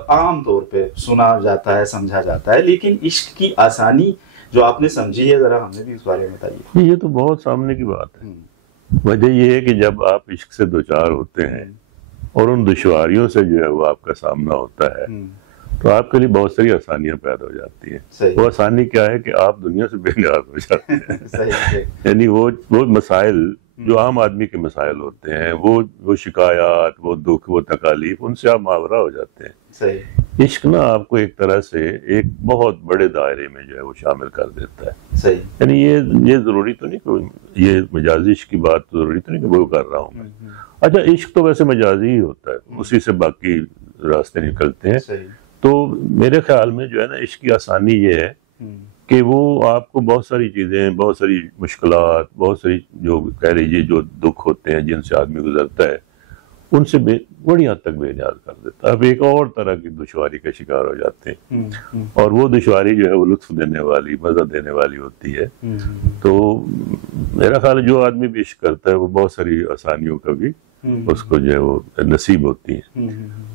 عام طور پہ سنا جاتا ہے، سمجھا جاتا ہے، لیکن عشق کی آسانی جو آپ نے سمجھی ہے ذرا ہمیں بھی اس بارے میں بتائیے. یہ تو بہت سامنے کی بات ہے. وجہ یہ ہے کہ جب آپ عشق سے دوچار ہوتے ہیں اور ان دشواریوں سے جو ہے وہ آپ کا سامنا ہوتا ہے تو آپ کے لیے بہت ساری آسانیاں پیدا ہو جاتی ہیں. وہ آسانی کیا ہے کہ آپ دنیا سے بے نیاز ہو جاتے ہیں. یعنی وہ مسائل جو عام آدمی کے مسائل ہوتے ہیں، وہ شکایات، وہ دکھ، وہ تکالیف، ان سے آپ ماورا ہو جاتے ہیں. عشق نا آپ کو ایک طرح سے ایک بہت بڑے دائرے میں جو ہے وہ شامل کر دیتا ہے. یعنی یہ ضروری تو نہیں کہ یہ مجازی عشق کی بات تو ضروری تو نہیں کہ وہ کر رہا ہوں میں. اچھا عشق تو ویسے مجازی ہی ہوتا ہے، اسی سے باقی راستے نکلتے ہیں. تو میرے خیال میں جو ہے نا عشق کی آسانی یہ ہے کہ وہ آپ کو بہت ساری چیزیں، بہت ساری مشکلات، بہت ساری جو کہہ لیجیے جو دکھ ہوتے ہیں جن سے آدمی گزرتا ہے، ان سے بڑی حد تک بے نیاز کر دیتا ہے. اب ایک اور طرح کی دشواری کا شکار ہو جاتے ہیں، اور وہ دشواری جو ہے وہ لطف دینے والی، مزہ دینے والی ہوتی ہے. تو میرا خیال ہے جو آدمی بھی عشق کرتا ہے وہ بہت ساری آسانیوں کا بھی اس کو جو ہے وہ نصیب ہوتی ہیں،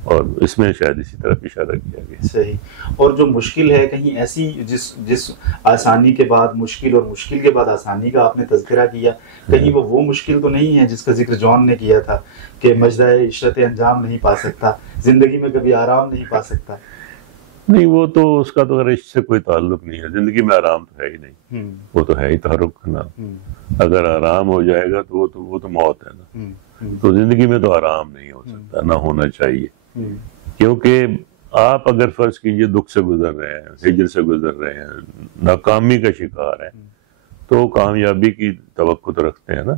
اور اس میں شاید اسی طرف اشارہ کیا گیا. صحیح. اور جو مشکل ہے کہیں ایسی جس آسانی کے بعد مشکل اور مشکل کے بعد آسانی کا آپ نے تذکرہ کیا، کہیں وہ مشکل تو نہیں ہے جس کا ذکر جون نے کیا تھا کہ مجدہ عشرت انجام نہیں پا سکتا، زندگی میں کبھی آرام نہیں پا سکتا؟ نہیں، وہ تو اس کا تو عشق سے کوئی تعلق نہیں ہے. زندگی میں آرام تو ہے ہی نہیں، وہ تو ہے ہی تحرک کا نام. اگر آرام ہو جائے گا تو وہ تو موت ہے نا. تو زندگی میں تو آرام نہیں ہو سکتا، نہ ہونا چاہیے. کیونکہ آپ اگر فرض کیجئے دکھ سے گزر رہے ہیں، ہجر سے گزر رہے ہیں، ناکامی کا شکار ہیں، تو کامیابی کی توقع تو رکھتے ہیں نا.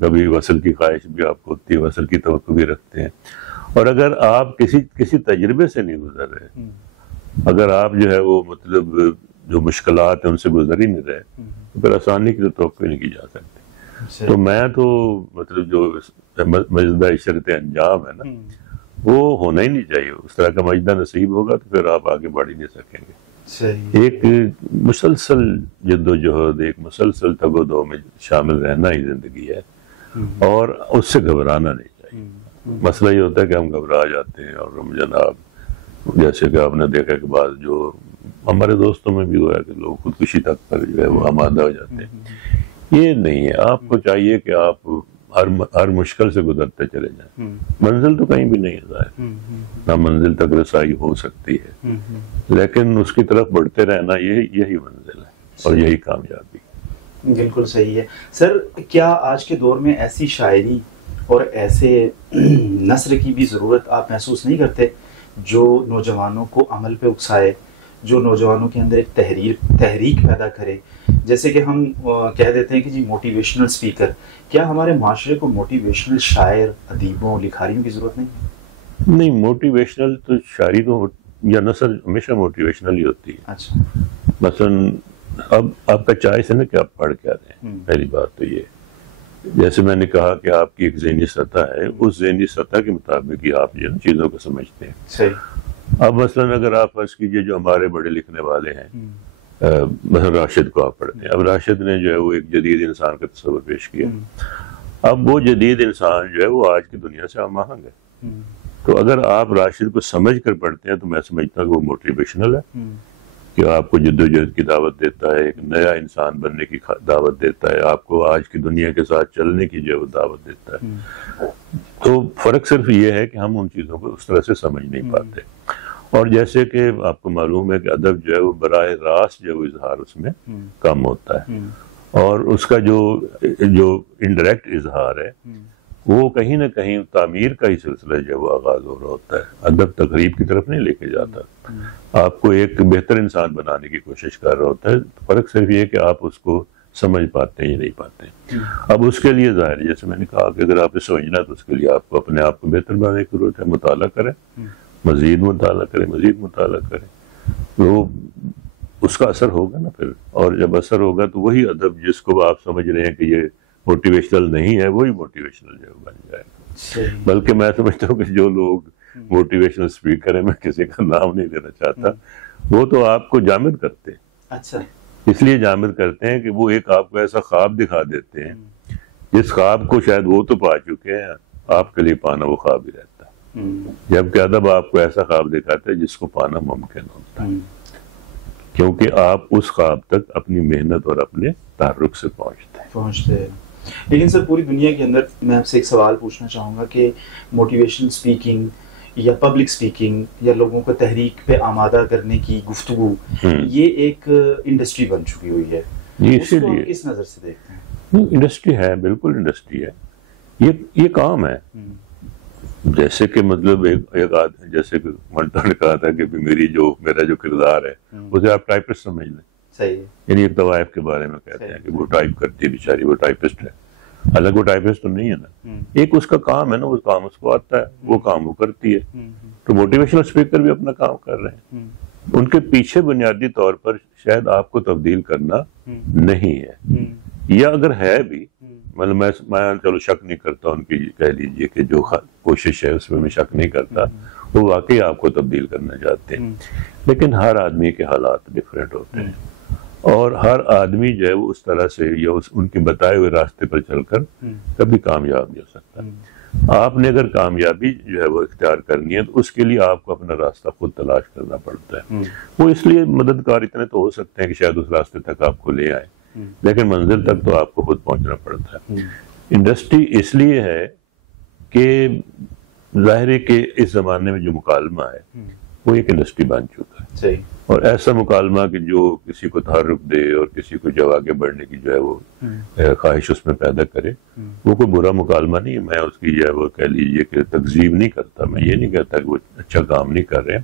کبھی وصل کی خواہش بھی آپ کو ہوتی ہے، وصل کی توقع بھی رکھتے ہیں. اور اگر آپ کسی تجربے سے نہیں گزر رہے، اگر آپ جو ہے وہ مطلب جو مشکلات ہیں ان سے گزر ہی نہیں رہے، تو پھر آسانی کی تو توقع نہیں کی جا سکتی. تو میں تو مطلب جو مجدہ عشرت انجام ہے نا وہ ہونا ہی نہیں چاہیے. اس طرح کا مجدہ نصیب ہوگا تو پھر آپ آگے بڑھ ہی نہیں سکیں گے. ایک مسلسل جد و جہد، ایک مسلسل تگ و دو میں شامل رہنا ہی زندگی ہے، اور اس سے گھبرانا نہیں چاہیے. مسئلہ یہ ہوتا ہے کہ ہم گھبرا جاتے ہیں، اور ہم جناب جیسے کہ آپ نے دیکھا کہ بعض جو ہمارے دوستوں میں بھی ہوا ہے کہ لوگ خودکشی تک پر جو ہے وہ آمادہ ہو جاتے ہیں. یہ نہیں ہے. آپ کو چاہیے کہ آپ ہر مشکل سے گزرتے چلے جائیں. منزل تو کہیں بھی نہیں ہے ظاہر، نہ منزل تک رسائی ہو سکتی ہے، لیکن اس کی طرف بڑھتے رہنا یہی منزل ہے اور یہی کامیابی. بالکل صحیح ہے سر. کیا آج کے دور میں ایسی شاعری اور ایسے نثر کی بھی ضرورت آپ محسوس نہیں کرتے جو نوجوانوں کو عمل پہ اکسائے, جو نوجوانوں کے اندر ایک تحریک پیدا کرے؟ جیسے کہ ہم کہہ دیتے ہیں کہ جی موٹیویشنل اسپیکر, کیا ہمارے معاشرے کو موٹیویشنل شاعر, ادیبوں, لکھاریوں کی ضرورت نہیں ہے؟ نہیں, موٹیویشنل تو شاعری تو یا نثر ہمیشہ موٹیویشنل ہی ہوتی ہے. اچھا, مثلا اب آپ کا چوائس ہے نا کہ آپ پڑھ کیا رہے ہیں. پہلی بات تو یہ, جیسے میں نے کہا کہ آپ کی ایک ذہنی سطح ہے, اس ذہنی سطح کے مطابق ہی آپ جو چیزوں کو سمجھتے ہیں. صحیح. اب مثلا اگر آپ فرض کیجئے جو ہمارے بڑے لکھنے والے ہیں, مثلا راشد کو آپ پڑھتے ہیں, اب راشد نے جو ہے وہ ایک جدید انسان کا تصور پیش کیا. اب وہ جدید انسان جو ہے وہ آج کی دنیا سے ہم آہنگ ہے. تو اگر آپ راشد کو سمجھ کر پڑھتے ہیں تو میں سمجھتا ہوں کہ وہ موٹیویشنل ہے, کہ آپ کو جدوجہد کی دعوت دیتا ہے, ایک نیا انسان بننے کی دعوت دیتا ہے, آپ کو آج کی دنیا کے ساتھ چلنے کی جو دعوت دیتا ہے. تو فرق صرف یہ ہے کہ ہم ان چیزوں کو اس طرح سے سمجھ نہیں پاتے. اور جیسے کہ آپ کو معلوم ہے کہ ادب جو ہے وہ براہ راست جو اظہار اس میں کم ہوتا ہے, اور اس کا جو انڈائریکٹ اظہار ہے وہ کہیں نہ کہیں تعمیر کا ہی سلسلہ جو وہ آغاز ہو رہا ہوتا ہے. ادب تقریب کی طرف نہیں لے کے جاتا, آپ کو ایک بہتر انسان بنانے کی کوشش کر رہا ہوتا ہے. فرق صرف یہ کہ آپ اس کو سمجھ پاتے ہیں یا نہیں پاتے. اب اس کے لیے ظاہر ہے, جیسے میں نے کہا کہ اگر آپ نے سمجھنا تو اس کے لیے آپ کو اپنے آپ کو بہتر بنانے کی ضرورت ہے. مطالعہ کریں, مزید مطالعہ کریں, تو اس کا اثر ہوگا نا پھر. اور جب اثر ہوگا تو وہی ادب جس کو آپ سمجھ رہے ہیں کہ یہ موٹیویشنل نہیں ہے, وہی موٹیویشنل جو بن جائے گا. بلکہ میں سمجھتا ہوں کہ جو لوگ موٹیویشنل اسپیکر ہیں, میں کسی کا نام نہیں لینا چاہتا, وہ تو آپ کو جامد کرتے ہیں. اچھا, اس لیے جامد کرتے ہیں کہ وہ ایک آپ کو ایسا خواب دکھا دیتے ہیں جس خواب کو شاید وہ تو پا چکے ہیں, آپ کے لیے پانا وہ خواب ہی رہتا ہے. جبکہ ادب آپ کو ایسا خواب دکھاتا ہے جس کو پانا ممکن ہوتا ہے, کیونکہ آپ اس خواب تک اپنی محنت اور اپنے تحرک سے پہنچتے ہیں. لیکن سر پوری دنیا کے اندر میں آپ سے ایک سوال پوچھنا چاہوں گا کہ موٹیویشنل اسپیکنگ یا پبلک اسپیکنگ یا لوگوں کو تحریک پہ آمادہ کرنے کی گفتگو, یہ ایک انڈسٹری بن چکی ہوئی ہے. اسی لیے کس نظر سے دیکھتے ہیں؟ انڈسٹری ہے, بالکل انڈسٹری ہے. یہ کام ہے. جیسے کہ مطلب ایک آدمی, جیسے کہ منٹا نے کہا تھا کہ میرا جو کردار ہے اسے آپ ٹائپسٹ سمجھ لیں. صحیح. یعنی ایک طوائف کے بارے میں کہتے ہیں کہ وہ ٹائپ کرتی ہے بیچاری, وہ ٹائپسٹ ہے. حالانکہ وہ ٹائپسٹ تو نہیں ہے نا, ایک اس کا کام ہے نا, وہ کام اس کو آتا ہے, وہ کام وہ کرتی ہے. تو موٹیویشنل اسپیکر بھی اپنا کام کر رہے ہیں. ان کے پیچھے بنیادی طور پر شاید آپ کو تبدیل کرنا نہیں ہے, یا اگر ہے بھی, مطلب میں چلو شک نہیں کرتا ان کی, کہہ لیجئے کہ جو کوشش ہے اس میں شک نہیں کرتا, وہ واقعی آپ کو تبدیل کرنا چاہتے ہیں. لیکن ہر آدمی کے حالات ڈیفرنٹ ہوتے ہیں, اور ہر آدمی جو ہے وہ اس طرح سے یا ان کے بتائے ہوئے راستے پر چل کر کبھی کامیاب نہیں ہو سکتا. آپ نے اگر کامیابی جو ہے وہ اختیار کرنی ہے تو اس کے لیے آپ کو اپنا راستہ خود تلاش کرنا پڑتا ہے. وہ اس لیے مددگار اتنے تو ہو سکتے ہیں کہ شاید اس راستے تک آپ کو لے آئے, لیکن منزل تک تو آپ کو خود پہنچنا پڑتا ہے. انڈسٹری اس لیے ہے کہ ظاہر ہے کہ اس زمانے میں جو مکالمہ ہے وہ ایک انڈسٹری بن چکا ہے. صحیح. اور ایسا مکالمہ کہ جو کسی کو تحرک دے اور کسی کو جو آگے بڑھنے کی جو ہے وہ خواہش اس میں پیدا کرے, وہ کوئی برا مکالمہ نہیں ہے. میں اس کی جو ہے وہ کہہ لیجیے کہ تکذیب نہیں کرتا, میں یہ نہیں کہتا کہ وہ اچھا کام نہیں کر رہے,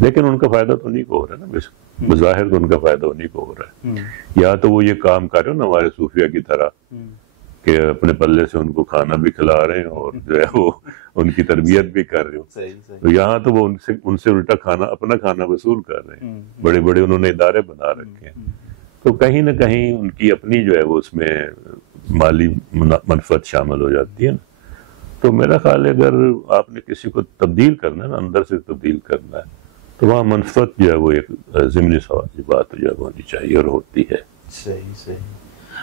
لیکن ان کا فائدہ تو نہیں کو ہو رہا ہے نا, بظاہر تو ان کا فائدہ انہیں کو ہو رہا ہے. یا تو وہ یہ کام کر رہے ہو نا ہمارے صوفیہ کی طرح کہ اپنے پلے سے ان کو کھانا بھی کھلا رہے ہیں اور جو ہے وہ ان کی تربیت بھی کر رہے ہو. تو یہاں تو وہ ان سے الٹا اپنا کھانا وصول کر رہے ہیں. بڑے بڑے انہوں نے ادارے بنا رکھے ہیں, تو کہیں نہ کہیں ان کی اپنی جو ہے وہ اس میں مالی منفعت شامل ہو جاتی ہے نا. تو میرا خیال ہے اگر آپ نے کسی کو تبدیل کرنا ہے نا, اندر سے تبدیل کرنا ہے, تو وہاں منفعت جو ہے وہ ایک ضمنی سوال بات جو ہے ہونی چاہیے اور ہوتی ہے. صحیح.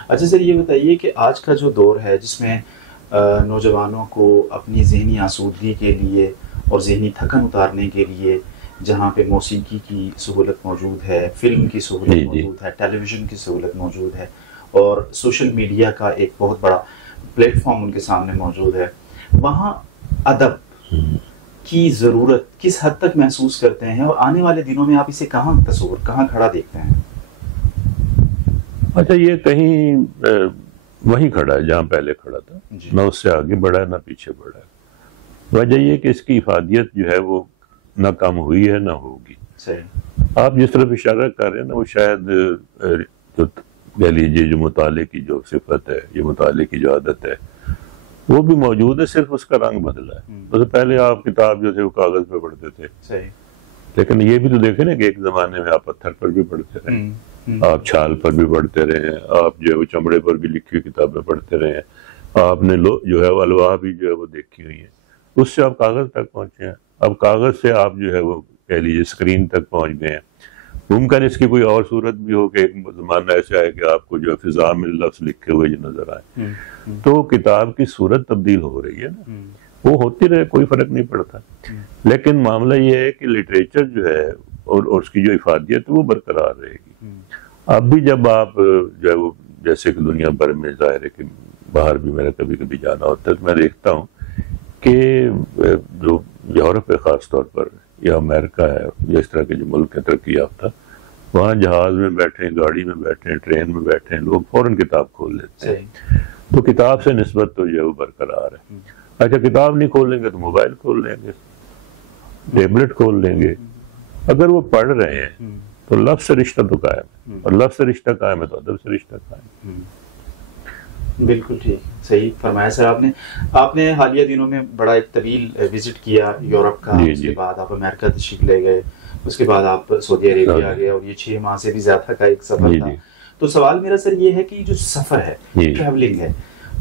اچھا سر, یہ بتائیے کہ آج کا جو دور ہے جس میں نوجوانوں کو اپنی ذہنی آسودگی کے لیے اور ذہنی تھکن اتارنے کے لیے جہاں پہ موسیقی کی سہولت موجود ہے, فلم کی سہولت موجود ہے, ٹیلی ویژن کی سہولت موجود ہے, اور سوشل میڈیا کا ایک بہت بڑا پلیٹ فارم ان کے سامنے موجود ہے, وہاں ادب کی ضرورت کس حد تک محسوس کرتے ہیں, اور آنے والے دنوں میں آپ اسے کہاں کھڑا دیکھتے ہیں؟ اچھا یہ کہیں وہیں کھڑا ہے جہاں پہلے کھڑا تھا، نہ اس سے آگے بڑھا ہے نہ پیچھے بڑھا ہے۔ وجہ یہ کہ اس کی افادیت جو ہے وہ نہ کم ہوئی ہے نہ ہوگی۔ آپ جس طرف اشارہ کر رہے ہیں نا وہ شاید جو کہہ لیجیے جو مطالعے کی جو صفت ہے، یہ مطالعے کی جو عادت ہے وہ بھی موجود ہے، صرف اس کا رنگ بدلا ہے۔ تو پہلے آپ کتاب جو تھے وہ کاغذ پہ پڑھتے تھے، لیکن یہ بھی تو دیکھیں نا کہ ایک زمانے میں آپ پتھر پر بھی پڑھتے رہے، آپ چھال پر بھی پڑھتے رہے ہیں، آپ جو ہے وہ چمڑے پر بھی لکھی ہوئی کتابیں پڑھتے رہے ہیں، آپ نے جو ہے وہ الواح بھی جو ہے وہ دیکھی ہوئی ہیں، اس سے آپ کاغذ تک پہنچے ہیں۔ اب کاغذ سے آپ جو ہے وہ کہہ لیجیے اسکرین تک پہنچ گئے ہیں۔ ممکن اس کی کوئی اور صورت بھی ہو کہ ایک زمانہ ایسے آئے کہ آپ کو جو فضا میں لفظ لکھے ہوئے جو نظر آئے، تو کتاب کی صورت تبدیل ہو رہی ہے نا، وہ ہوتی رہے، کوئی فرق نہیں پڑتا۔ لیکن معاملہ یہ ہے کہ لٹریچر جو ہے اور اس کی جو افادیت وہ برقرار رہے گی۔ اب بھی جب آپ جو ہے وہ جیسے کہ دنیا بھر میں ظاہر ہے کہ باہر بھی میرا کبھی کبھی جانا ہوتا ہے تو میں دیکھتا ہوں کہ جو یورپ ہے خاص طور پر یا امریکہ ہے یا اس طرح کے جو ملک ہیں ترقی یافتہ، وہاں جہاز میں بیٹھیں، گاڑی میں بیٹھیں، ٹرین میں بیٹھیں، لوگ فوراً کتاب کھول لیتے ہیں۔ تو کتاب سے نسبت تو جو ہے وہ برقرار ہے۔ اچھا کتاب نہیں کھول لیں گے تو موبائل کھول لیں گے، ٹیبلٹ کھول لیں گے۔ اگر وہ پڑھ رہے ہیں تو لفظ سے رشتہ تو قائم ہے، اور لفظ سے رشتہ قائم ہے تو ادب سے رشتہ قائم ہے۔ بالکل ٹھیک، صحیح فرمایا سر آپ نے حالیہ دنوں میں بڑا ایک طویل وزٹ کیا یورپ کا، اس کے بعد آپ امریکہ تشریف لے گئے، اس کے بعد آپ سعودی عربیہ گئے، اور یہ 6 ماہ سے بھی زیادہ کا ایک سفر تھا۔ تو سوال میرا سر یہ ہے کہ جو سفر ہے، ٹریولنگ ہے،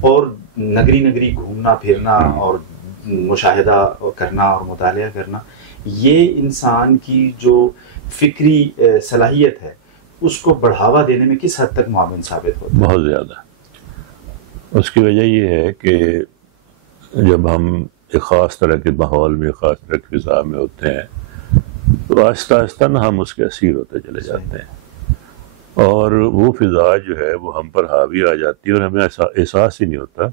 اور نگری نگری گھومنا پھرنا اور مشاہدہ کرنا اور مطالعہ کرنا، یہ انسان کی جو فکری صلاحیت ہے اس کو بڑھاوا دینے میں کس حد تک معاون ثابت ہوتا ہے؟ بہت زیادہ۔ اس کی وجہ یہ ہے کہ جب ہم ایک خاص طرح کے ماحول میں، خاص طرح کی فضا میں ہوتے ہیں تو آہستہ آہستہ نا ہم اس کے اسیر ہوتے چلے جاتے ہیں، اور وہ فضا جو ہے وہ ہم پر حاوی آ جاتی ہے اور ہمیں احساس ہی نہیں ہوتا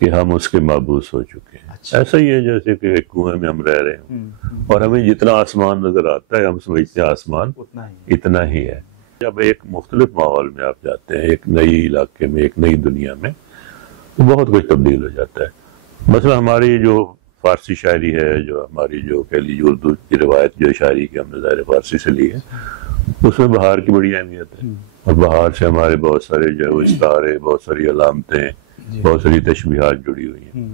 کہ ہم اس کے محبوس ہو چکے ہیں۔ ایسا ہی ہے جیسے کہ ایک کنویں میں ہم رہ رہے ہیں اور ہمیں جتنا آسمان نظر آتا ہے ہم سمجھتے ہیں آسمان اتنا ہی ہے۔ جب ایک مختلف ماحول میں آپ جاتے ہیں، ایک نئی علاقے میں، ایک نئی دنیا میں، تو بہت کچھ تبدیل ہو جاتا ہے۔ مثلا ہماری جو فارسی شاعری ہے، جو ہماری جو کہہ لیجیے اردو کی روایت جو شاعری کی ہم نے ظاہر فارسی سے لی ہے، اس میں بہار کی بڑی اہمیت ہے، اور بہار سے ہمارے بہت سارے جو ہے وہ استعارے، بہت ساری علامتیں، بہت ساری تشبیہات جڑی ہوئی ہیں،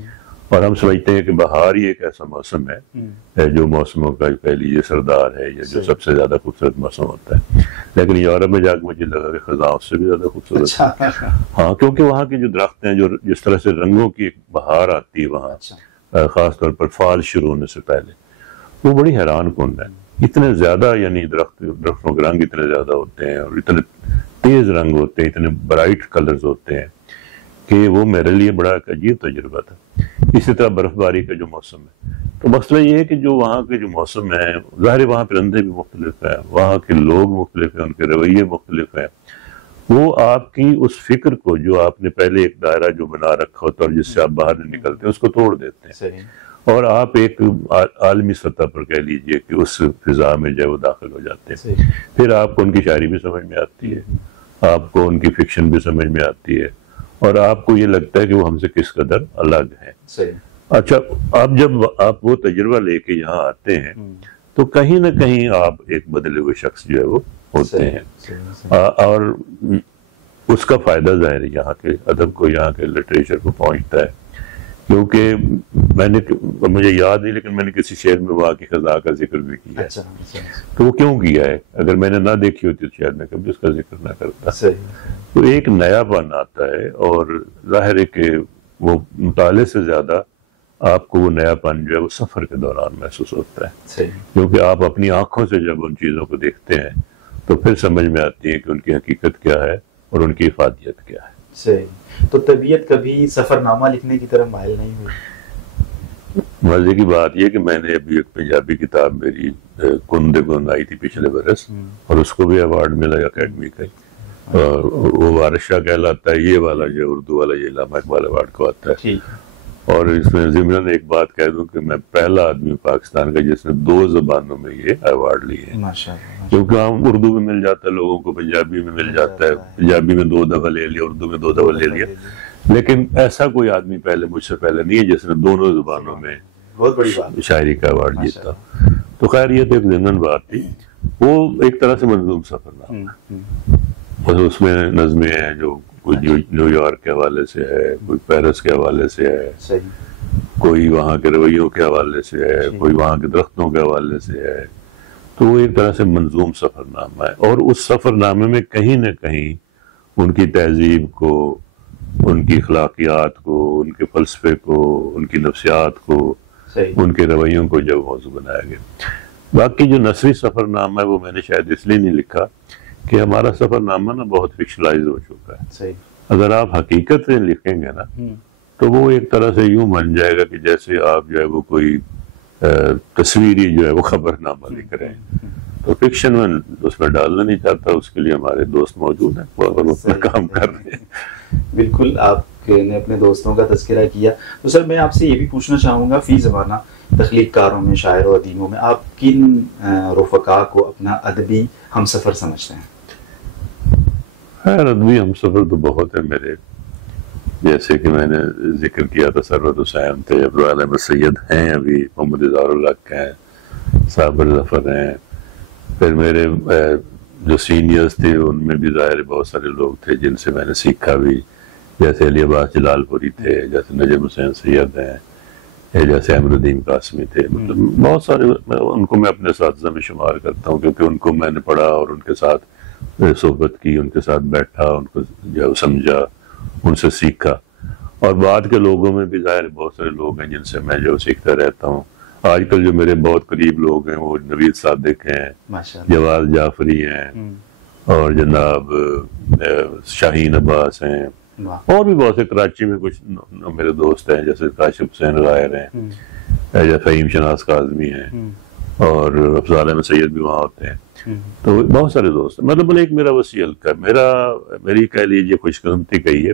اور ہم سمجھتے ہیں کہ بہار ہی ایک ایسا موسم ہے جو موسموں کا کہہ لیجیے سردار ہے، یا جو سب سے زیادہ خوبصورت موسم ہوتا ہے۔ لیکن یورپ میں جا کے مجھے لگا کہ خزاں اس سے بھی زیادہ خوبصورت ہے۔ ہاں، کیونکہ وہاں کے جو درخت ہیں، جو جس طرح سے رنگوں کی ایک بہار آتی ہے وہاں، خاص طور پر فال شروع ہونے سے پہلے، وہ بڑی حیران کن ہے۔ اتنے زیادہ یعنی درختوں کے رنگ اتنے زیادہ ہوتے ہیں اور اتنے تیز رنگ ہوتے ہیں، اتنے برائٹ کلرز ہوتے ہیں کہ وہ میرے لیے بڑا ایک عجیب تجربہ تھا۔ اسی طرح برف باری کا جو موسم ہے، تو مسئلہ یہ ہے کہ جو وہاں کے جو موسم ہے، ظاہر وہاں پرندے بھی مختلف ہیں، وہاں کے لوگ مختلف ہیں، ان کے رویے مختلف ہیں، وہ آپ کی اس فکر کو جو آپ نے پہلے ایک دائرہ جو بنا رکھا ہوتا ہے اور جس سے آپ باہر نہیں نکلتے ہیں، اس کو توڑ دیتے ہیں، اور آپ ایک عالمی سطح پر کہہ لیجئے کہ اس فضا میں جو ہے وہ داخل ہو جاتے ہیں۔ پھر آپ کو ان کی شاعری بھی سمجھ میں آتی ہے، آپ کو ان کی فکشن بھی سمجھ میں آتی ہے، اور آپ کو یہ لگتا ہے کہ وہ ہم سے کس قدر الگ ہیں۔ اچھا، اب جب آپ وہ تجربہ لے کے یہاں آتے ہیں تو کہیں نہ کہیں آپ ایک بدلے ہوئے شخص جو ہے وہ ہوتے ہیں، اور اس کا فائدہ ظاہر ہے یہاں کے ادب کو، یہاں کے لٹریچر کو پہنچتا ہے۔ کیونکہ مجھے یاد نہیں، لیکن میں نے کسی شعر میں وہاں کی خزاں کا ذکر بھی کیا ہے، تو وہ کیوں کیا ہے؟ اگر میں نے نہ دیکھی ہوتی تو شاید میں کبھی اس کا ذکر نہ کرتا۔ تو ایک نیا پن آتا ہے، اور ظاہر ہے کہ وہ مطالعے سے زیادہ آپ کو وہ نیا پن جو ہے وہ سفر کے دوران محسوس ہوتا ہے، کیونکہ آپ اپنی آنکھوں سے جب ان چیزوں کو دیکھتے ہیں تو پھر سمجھ میں آتی ہے کہ ان کی حقیقت کیا ہے اور ان کی افادیت کیا ہے۔ صحیح۔ تو طبیعت کبھی سفر نامہ لکھنے کی طرف مائل نہیں ہوئی؟ مزے کی بات یہ کہ میں نے ابھی ایک پنجابی کتاب میری کند گن آئی تھی پچھلے برس، اور اس کو بھی ایوارڈ ملا اکیڈمی کا، وہ وارث شاہ کہلاتا ہے، یہ والا جو اردو والا یہ علامہ اقبال ایوارڈ کو آتا ہے، اور اس میں ضمن ایک بات کہہ دوں کہ میں پہلا آدمی پاکستان کا جس نے 2 زبانوں میں یہ ایوارڈ لیے ہیں، کیونکہ ہم اردو میں مل جاتا ہے لوگوں کو، پنجابی میں مل جاتا ہے، پنجابی میں 2 دفعہ لے لیا، اردو میں 2 دفعہ لے لیا، لیکن ایسا کوئی آدمی پہلے مجھ سے پہلے نہیں ہے جس نے دونوں زبانوں میں بہت بڑی بات شاعری کا ایوارڈ جیتا۔ تو خیر یہ تو ایک ضمن بات تھی، وہ ایک طرح سے منظوم سفر نامہ، اس میں نظمیں ہیں جو کوئی نیو یارک کے حوالے سے ہے، کوئی پیرس کے حوالے سے ہے، کوئی وہاں کے رویوں کے حوالے سے ہے، کوئی وہاں کے درختوں کے حوالے سے ہے، تو وہ ایک طرح سے منظوم سفر نامہ ہے۔ اور اس سفر نامے میں کہیں نہ کہیں ان کی تہذیب کو، ان کی اخلاقیات کو، ان کے فلسفے کو، ان کی نفسیات کو، ان کے رویوں کو جب موضوع بنایا گیا۔ باقی جو نثری سفر نامہ ہے وہ میں نے شاید اس لیے نہیں لکھا کہ ہمارا سفر نامہ نا بہت فکشلائز ہو چکا ہے۔ اگر آپ حقیقت سے لکھیں گے نا تو وہ ایک طرح سے یوں بن جائے گا کہ جیسے آپ جو ہے وہ کوئی تصویری جو ہے وہ خبر نامہ لکھ رہے ہیں۔ تو فکشن میں اس میں ڈالنا نہیں چاہتا، اس کے لیے ہمارے دوست موجود ہیں اور وہ اپنا کام کر رہے ہیں۔ بالکل، آپ نے اپنے دوستوں کا تذکرہ کیا، تو سر میں آپ سے یہ بھی پوچھنا چاہوں گا، فی زمانہ تخلیق کاروں میں، شاعروں ادیبوں میں آپ کن رفقا کو اپنا ادبی ہم سفر سمجھتے ہیں؟ خیر ادبی ہم سفر تو بہت ہے میرے، جیسے کہ میں نے ذکر کیا تھا ثروت حسین تھے، ابراہیم احمد سید ہیں، ابھی محمد اظہار الحق ہیں، صابر ظفر ہیں، پھر میرے جو سینئرز تھے ان میں بھی ظاہر بہت سارے لوگ تھے جن سے میں نے سیکھا بھی، جیسے علی عباس جلال پوری تھے، جیسے نجم حسین سید ہیں، جیسے احمد الدین قاسمی تھے، مطلب بہت سارے، ان کو میں اپنے اساتذہ میں شمار کرتا ہوں کیونکہ ان کو میں نے پڑھا اور ان کے ساتھ صحبت کی، ان کے ساتھ بیٹھا، ان کو جو سمجھا، ان سے سیکھا۔ اور بعد کے لوگوں میں بھی ظاہر بہت سارے لوگ ہیں جن سے میں جو سیکھتا رہتا ہوں۔ آج کل جو میرے بہت قریب لوگ ہیں وہ نوید صادق ہیں، جواز جعفری ہیں، اور جناب شاہین عباس ہیں، اور بھی بہت سے کراچی میں کچھ میرے دوست ہیں جیسے کاشف حسین غائر ہیں، یا فہیم شناس کاظمی ہیں، اور افضال احمد سید بھی وہاں ہوتے ہیں۔ تو بہت سارے دوست ہیں، مطلب ایک میرا وسیع حلقہ، میری کہہ لیجیے خوش قسمتی کہی ہے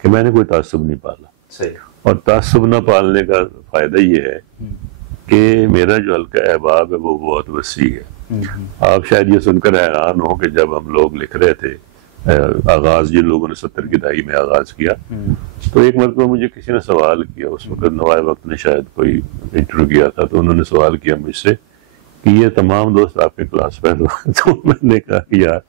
کہ میں نے کوئی تعصب نہیں پالا، اور تعصب نہ پالنے کا فائدہ یہ ہے کہ میرا جو حلقہ احباب ہے وہ بہت وسیع ہے۔ آپ شاید یہ سن کر حیران ہو کہ جب ہم لوگ لکھ رہے تھے، آغاز جن لوگوں نے 70 کی دہائی میں آغاز کیا، تو ایک مرتبہ مجھے کسی نے سوال کیا، اس وقت نوائے وقت نے شاید کوئی انٹرویو کیا تھا، تو انہوں نے سوال کیا مجھ سے کہ یہ تمام دوست آپ کے کلاس فیلو ہیں۔ تو میں نے کہا کہ یار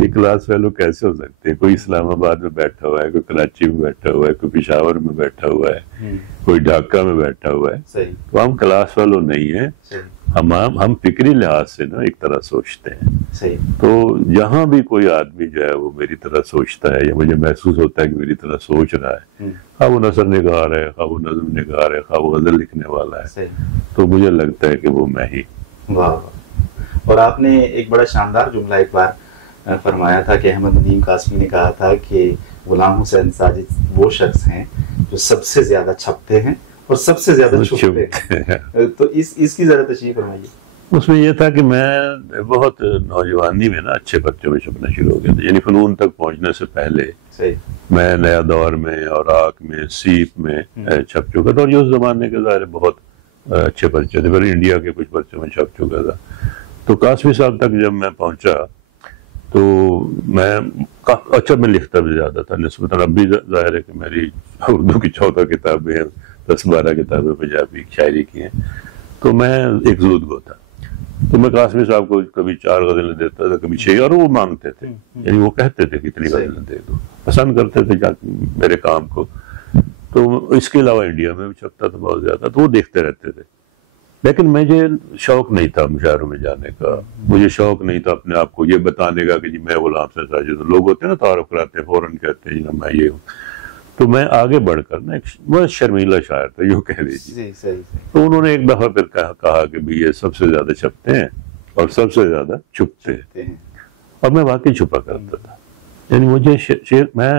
یہ کلاس فیلو کیسے ہو سکتے ہیں؟ کوئی اسلام آباد میں بیٹھا ہوا ہے، کوئی کراچی میں بیٹھا ہوا ہے، کوئی پشاور میں بیٹھا ہوا ہے، کوئی ڈھاکہ میں بیٹھا ہوا ہے، تو ہم کلاس فیلو نہیں ہیں، ہم فکری لحاظ سے نا ایک طرح سوچتے ہیں۔ تو جہاں بھی کوئی آدمی جو ہے وہ میری طرح سوچتا ہے یا مجھے محسوس ہوتا ہے کہ میری طرح سوچ رہا ہے، خواہ وہ نثر نگار ہے، خواہ وہ نظم نگار ہے، خواہ وہ غزل لکھنے والا ہے، تو مجھے لگتا ہے کہ وہ میں ہی۔ واہ! اور آپ نے ایک بڑا شاندار جملہ ایک بار فرمایا تھا کہ احمد ندیم قاسمی نے کہا تھا کہ غلام حسین ساجد وہ شخص ہیں جو سب سے زیادہ چھپتے ہیں اور سب سے زیادہ چھپتے ہیں، تو اس کی ذرا تشریح فرمائیے۔ اس میں یہ تھا کہ میں بہت نوجوانی میں نا اچھے پرچوں میں چھپنا شروع ہو گیا تھا، یعنی فنون تک پہنچنے سے پہلے میں نیا دور میں اور آک میں، سیپ میں چھپ چکا تھا، اور یہ اس زمانے کے ظاہر بہت اچھے پرچے تھے، پھر انڈیا کے کچھ پرچوں میں چھپ چکا تھا۔ تو قاسمی صاحب تک جب میں پہنچا تو میں اچھا میں لکھتا بھی زیادہ تھا نسبتاً، اب بھی ظاہر ہے کہ میری اردو کی 14 کتابیں ہیں، 10-12 کتابیں پنجابی شاعری کی ہیں، تو میں ایک زود گو تھا، تو میں قاسمی صاحب کو کبھی 4 غزلیں دیتا تھا، کبھی 6، اور وہ مانگتے تھے، یعنی وہ کہتے تھے کہ اتنی غزلیں دے دو، پسند کرتے تھے میرے کام کو۔ تو اس کے علاوہ انڈیا میں بھی چھپتا تھا بہت زیادہ، تو وہ دیکھتے رہتے تھے، لیکن مجھے شوق نہیں تھا مشاعروں میں جانے کا، مجھے شوق نہیں تھا اپنے آپ کو یہ بتانے کا کہ جی میں غلام حسین ساجد ہوں۔ لوگ ہوتے ہیں نا تعارف کراتے ہیں، فوراً کہتے ہیں جی میں یہ ہوں، تو میں آگے بڑھ کر نا ایک بہت شرمیلا شاعر تھا، یوں کہہ لیجیے۔ تو انہوں نے ایک دفعہ پھر کہا کہ بھی یہ سب سے زیادہ چھپتے ہیں اور سب سے زیادہ چھپتے ہیں، اور میں واقعی چھپا کرتا تھا، یعنی مجھے شعر میں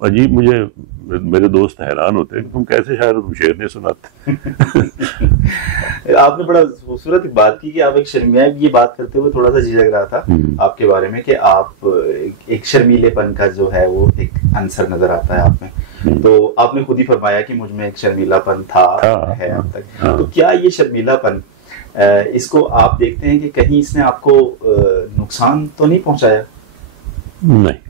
عجیب، مجھے میرے دوست حیران ہوتے ہیں کہ تم کیسے شاعر تم شعر نہیں سناتے. آپ نے بڑا خوبصورت بات کی کہ آپ ایک میں یہ بات کرتے ہوئے تھوڑا سا جھجک رہا تھا آپ کے بارے میں کہ آپ ایک شرمیلے پن کا جو ہے وہ ایک عنصر نظر آتا ہے آپ میں. تو آپ نے خود ہی فرمایا کہ مجھ میں ایک شرمیلا پن تھا ہے اب تک. تو کیا یہ شرمیلا پن اس کو آپ دیکھتے ہیں کہ کہیں اس نے آپ کو نقصان تو نہیں پہنچایا؟ نہیں،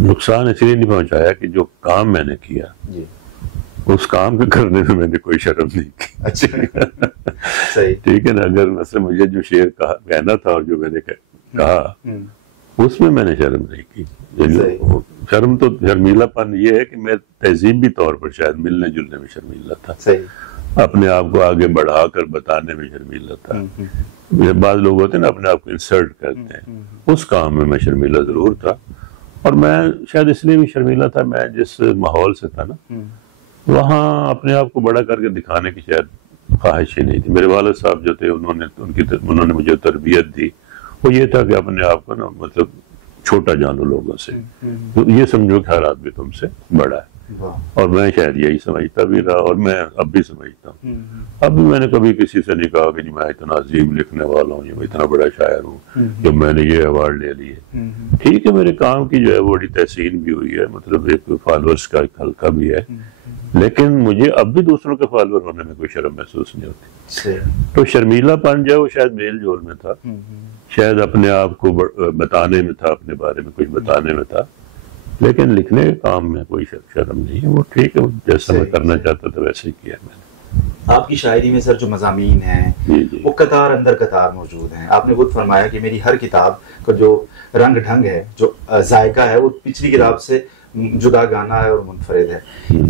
نقصان اس لیے نہیں پہنچایا کہ جو کام میں نے کیا جی اس کام کے کرنے میں نے کوئی شرم نہیں کی. اچھا صحیح، ٹھیک ہے نا. اگر مثلا مجھے جو شعر کہنا تھا اور جو میں نے کہا اس میں نے شرم نہیں کی. شرم تو شرمیلا پن یہ ہے کہ میں تہذیبی طور پر شاید ملنے جلنے میں شرمیلا تھا، اپنے آپ کو آگے بڑھا کر بتانے میں شرمیلا تھا. بعض لوگ ہوتے ہیں نا اپنے آپ کو انسرٹ کرتے ہیں، اس کام میں شرمیلا ضرور تھا. اور میں شاید اس لیے بھی شرمیلا تھا، میں جس ماحول سے تھا نا وہاں اپنے آپ کو بڑا کر کے دکھانے کی شاید خواہش ہی نہیں تھی. میرے والد صاحب جو تھے انہوں نے مجھے تربیت دی، وہ یہ تھا کہ اپنے آپ کو نا مطلب چھوٹا جانو لوگوں سے، یہ سمجھو کہ ہر آدمی تم سے بڑا ہے. اور میں شاید یہی سمجھتا بھی رہا اور میں اب بھی سمجھتا ہوں. اب بھی میں نے کبھی کسی سے نہیں کہا کہ جی میں اتنا عظیم لکھنے والا ہوں یا میں اتنا بڑا شاعر ہوں جب میں نے یہ ایوارڈ لے لیے. ٹھیک ہے، میرے کام کی جو ہے بڑی تحسین بھی ہوئی ہے، مطلب ایک فالوورز کا ایک حلقہ بھی ہے، لیکن مجھے اب بھی دوسروں کے فالوور ہونے میں کوئی شرم محسوس نہیں ہوتی. تو شرمیلا پن جو ہے وہ شاید میل جول میں تھا، شاید اپنے آپ کو بتانے میں تھا، اپنے بارے میں کچھ بتانے میں تھا، لیکن لکھنے کے کام میں کوئی شرم نہیں ہے. وہ ٹھیک ہے، جیسا میں کرنا چاہتا تھا ویسے ہی کیا میں نے. آپ کی شاعری میں سر جو مضامین ہیں وہ قطار اندر قطار موجود ہیں. آپ نے خود فرمایا کہ میری ہر کتاب کا جو رنگ ڈھنگ ہے، جو ذائقہ ہے، وہ پچھلی کتاب سے جدا گانا ہے اور منفرد ہے.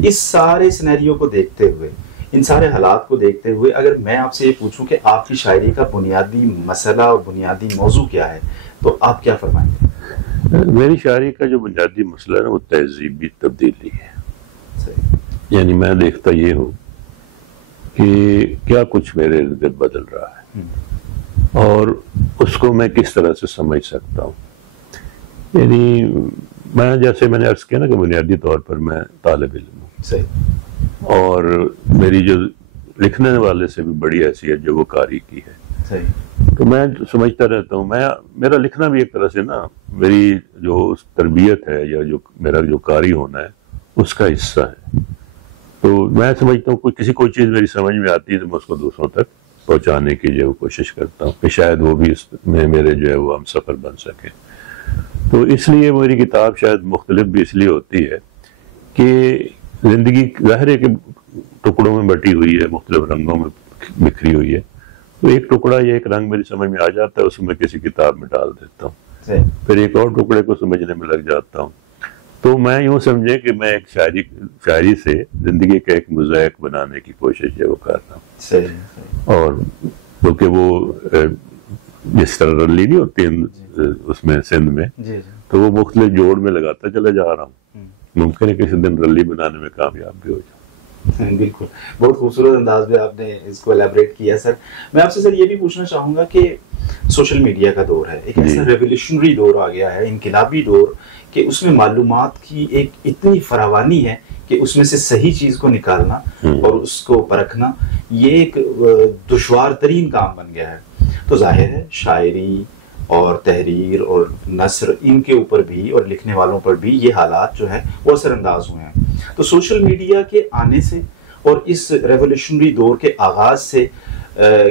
اس سارے سینیریو کو دیکھتے ہوئے، ان سارے حالات کو دیکھتے ہوئے اگر میں آپ سے یہ پوچھوں کہ آپ کی شاعری کا بنیادی مسئلہ اور بنیادی موضوع کیا ہے تو آپ کیا فرمائیں گے؟ میری شاعری کا جو بنیادی مسئلہ ہے وہ تہذیبی تبدیلی ہے. یعنی میں دیکھتا یہ ہوں کہ کیا کچھ میرے ارد گرد بدل رہا ہے اور اس کو میں کس طرح سے سمجھ سکتا ہوں. یعنی میں جیسے میں نے عرض کیا نا کہ بنیادی طور پر میں طالب علم ہوں اور میری جو لکھنے والے سے بھی بڑی حیثیت جو وہ قاری کی ہے. تو میں سمجھتا رہتا ہوں، میرا لکھنا بھی ایک طرح سے نا میری جو تربیت ہے یا جو میرا جو قاری ہونا ہے اس کا حصہ ہے. تو میں سمجھتا ہوں کوئی کوئی چیز میری سمجھ میں آتی ہے تو میں اس کو دوسروں تک پہنچانے کی جو کوشش کرتا ہوں کہ شاید وہ بھی اس میں میرے جو ہے وہ ہم سفر بن سکیں. تو اس لیے میری کتاب شاید مختلف بھی اس لیے ہوتی ہے کہ زندگی ظاہر ہے کہ ٹکڑوں میں بٹی ہوئی ہے، مختلف رنگوں میں بکھری ہوئی ہے. تو ایک ٹکڑا یا ایک رنگ میری سمجھ میں آ جاتا ہے، اس میں کسی کتاب میں ڈال دیتا ہوں، پھر ایک اور ٹکڑے کو سمجھنے میں لگ جاتا ہوں. تو میں یوں سمجھے کہ میں ایک شاعری سے زندگی کا ایک موزائیک بنانے کی کوشش ہے وہ کر رہا ہوں. اور کیونکہ وہ جس طرح رلی نہیں ہوتی اس میں سندھ میں، تو وہ مختلف جوڑ میں لگاتا چلا جا رہا ہوں. ممکن ہے کسی دن رلی بنانے میں کامیاب بھی ہو جاؤں. بالکل، بہت خوبصورت انداز میں آپ نے اس کو ایلیبریٹ کیا. سر میں آپ سے سر یہ بھی پوچھنا چاہوں گا کہ سوشل میڈیا کا دور ہے، ایک ایسا ریولیوشنری دور آ گیا ہے، انقلابی دور، کہ اس میں معلومات کی ایک اتنی فراوانی ہے کہ اس میں سے صحیح چیز کو نکالنا اور اس کو پرکھنا یہ ایک دشوار ترین کام بن گیا ہے. تو ظاہر ہے شاعری اور تحریر اور نثر ان کے اوپر بھی اور لکھنے والوں پر بھی یہ حالات جو ہے وہ اثر انداز ہوئے ہیں. تو سوشل میڈیا کے آنے سے اور اس ریولیوشنری دور کے آغاز سے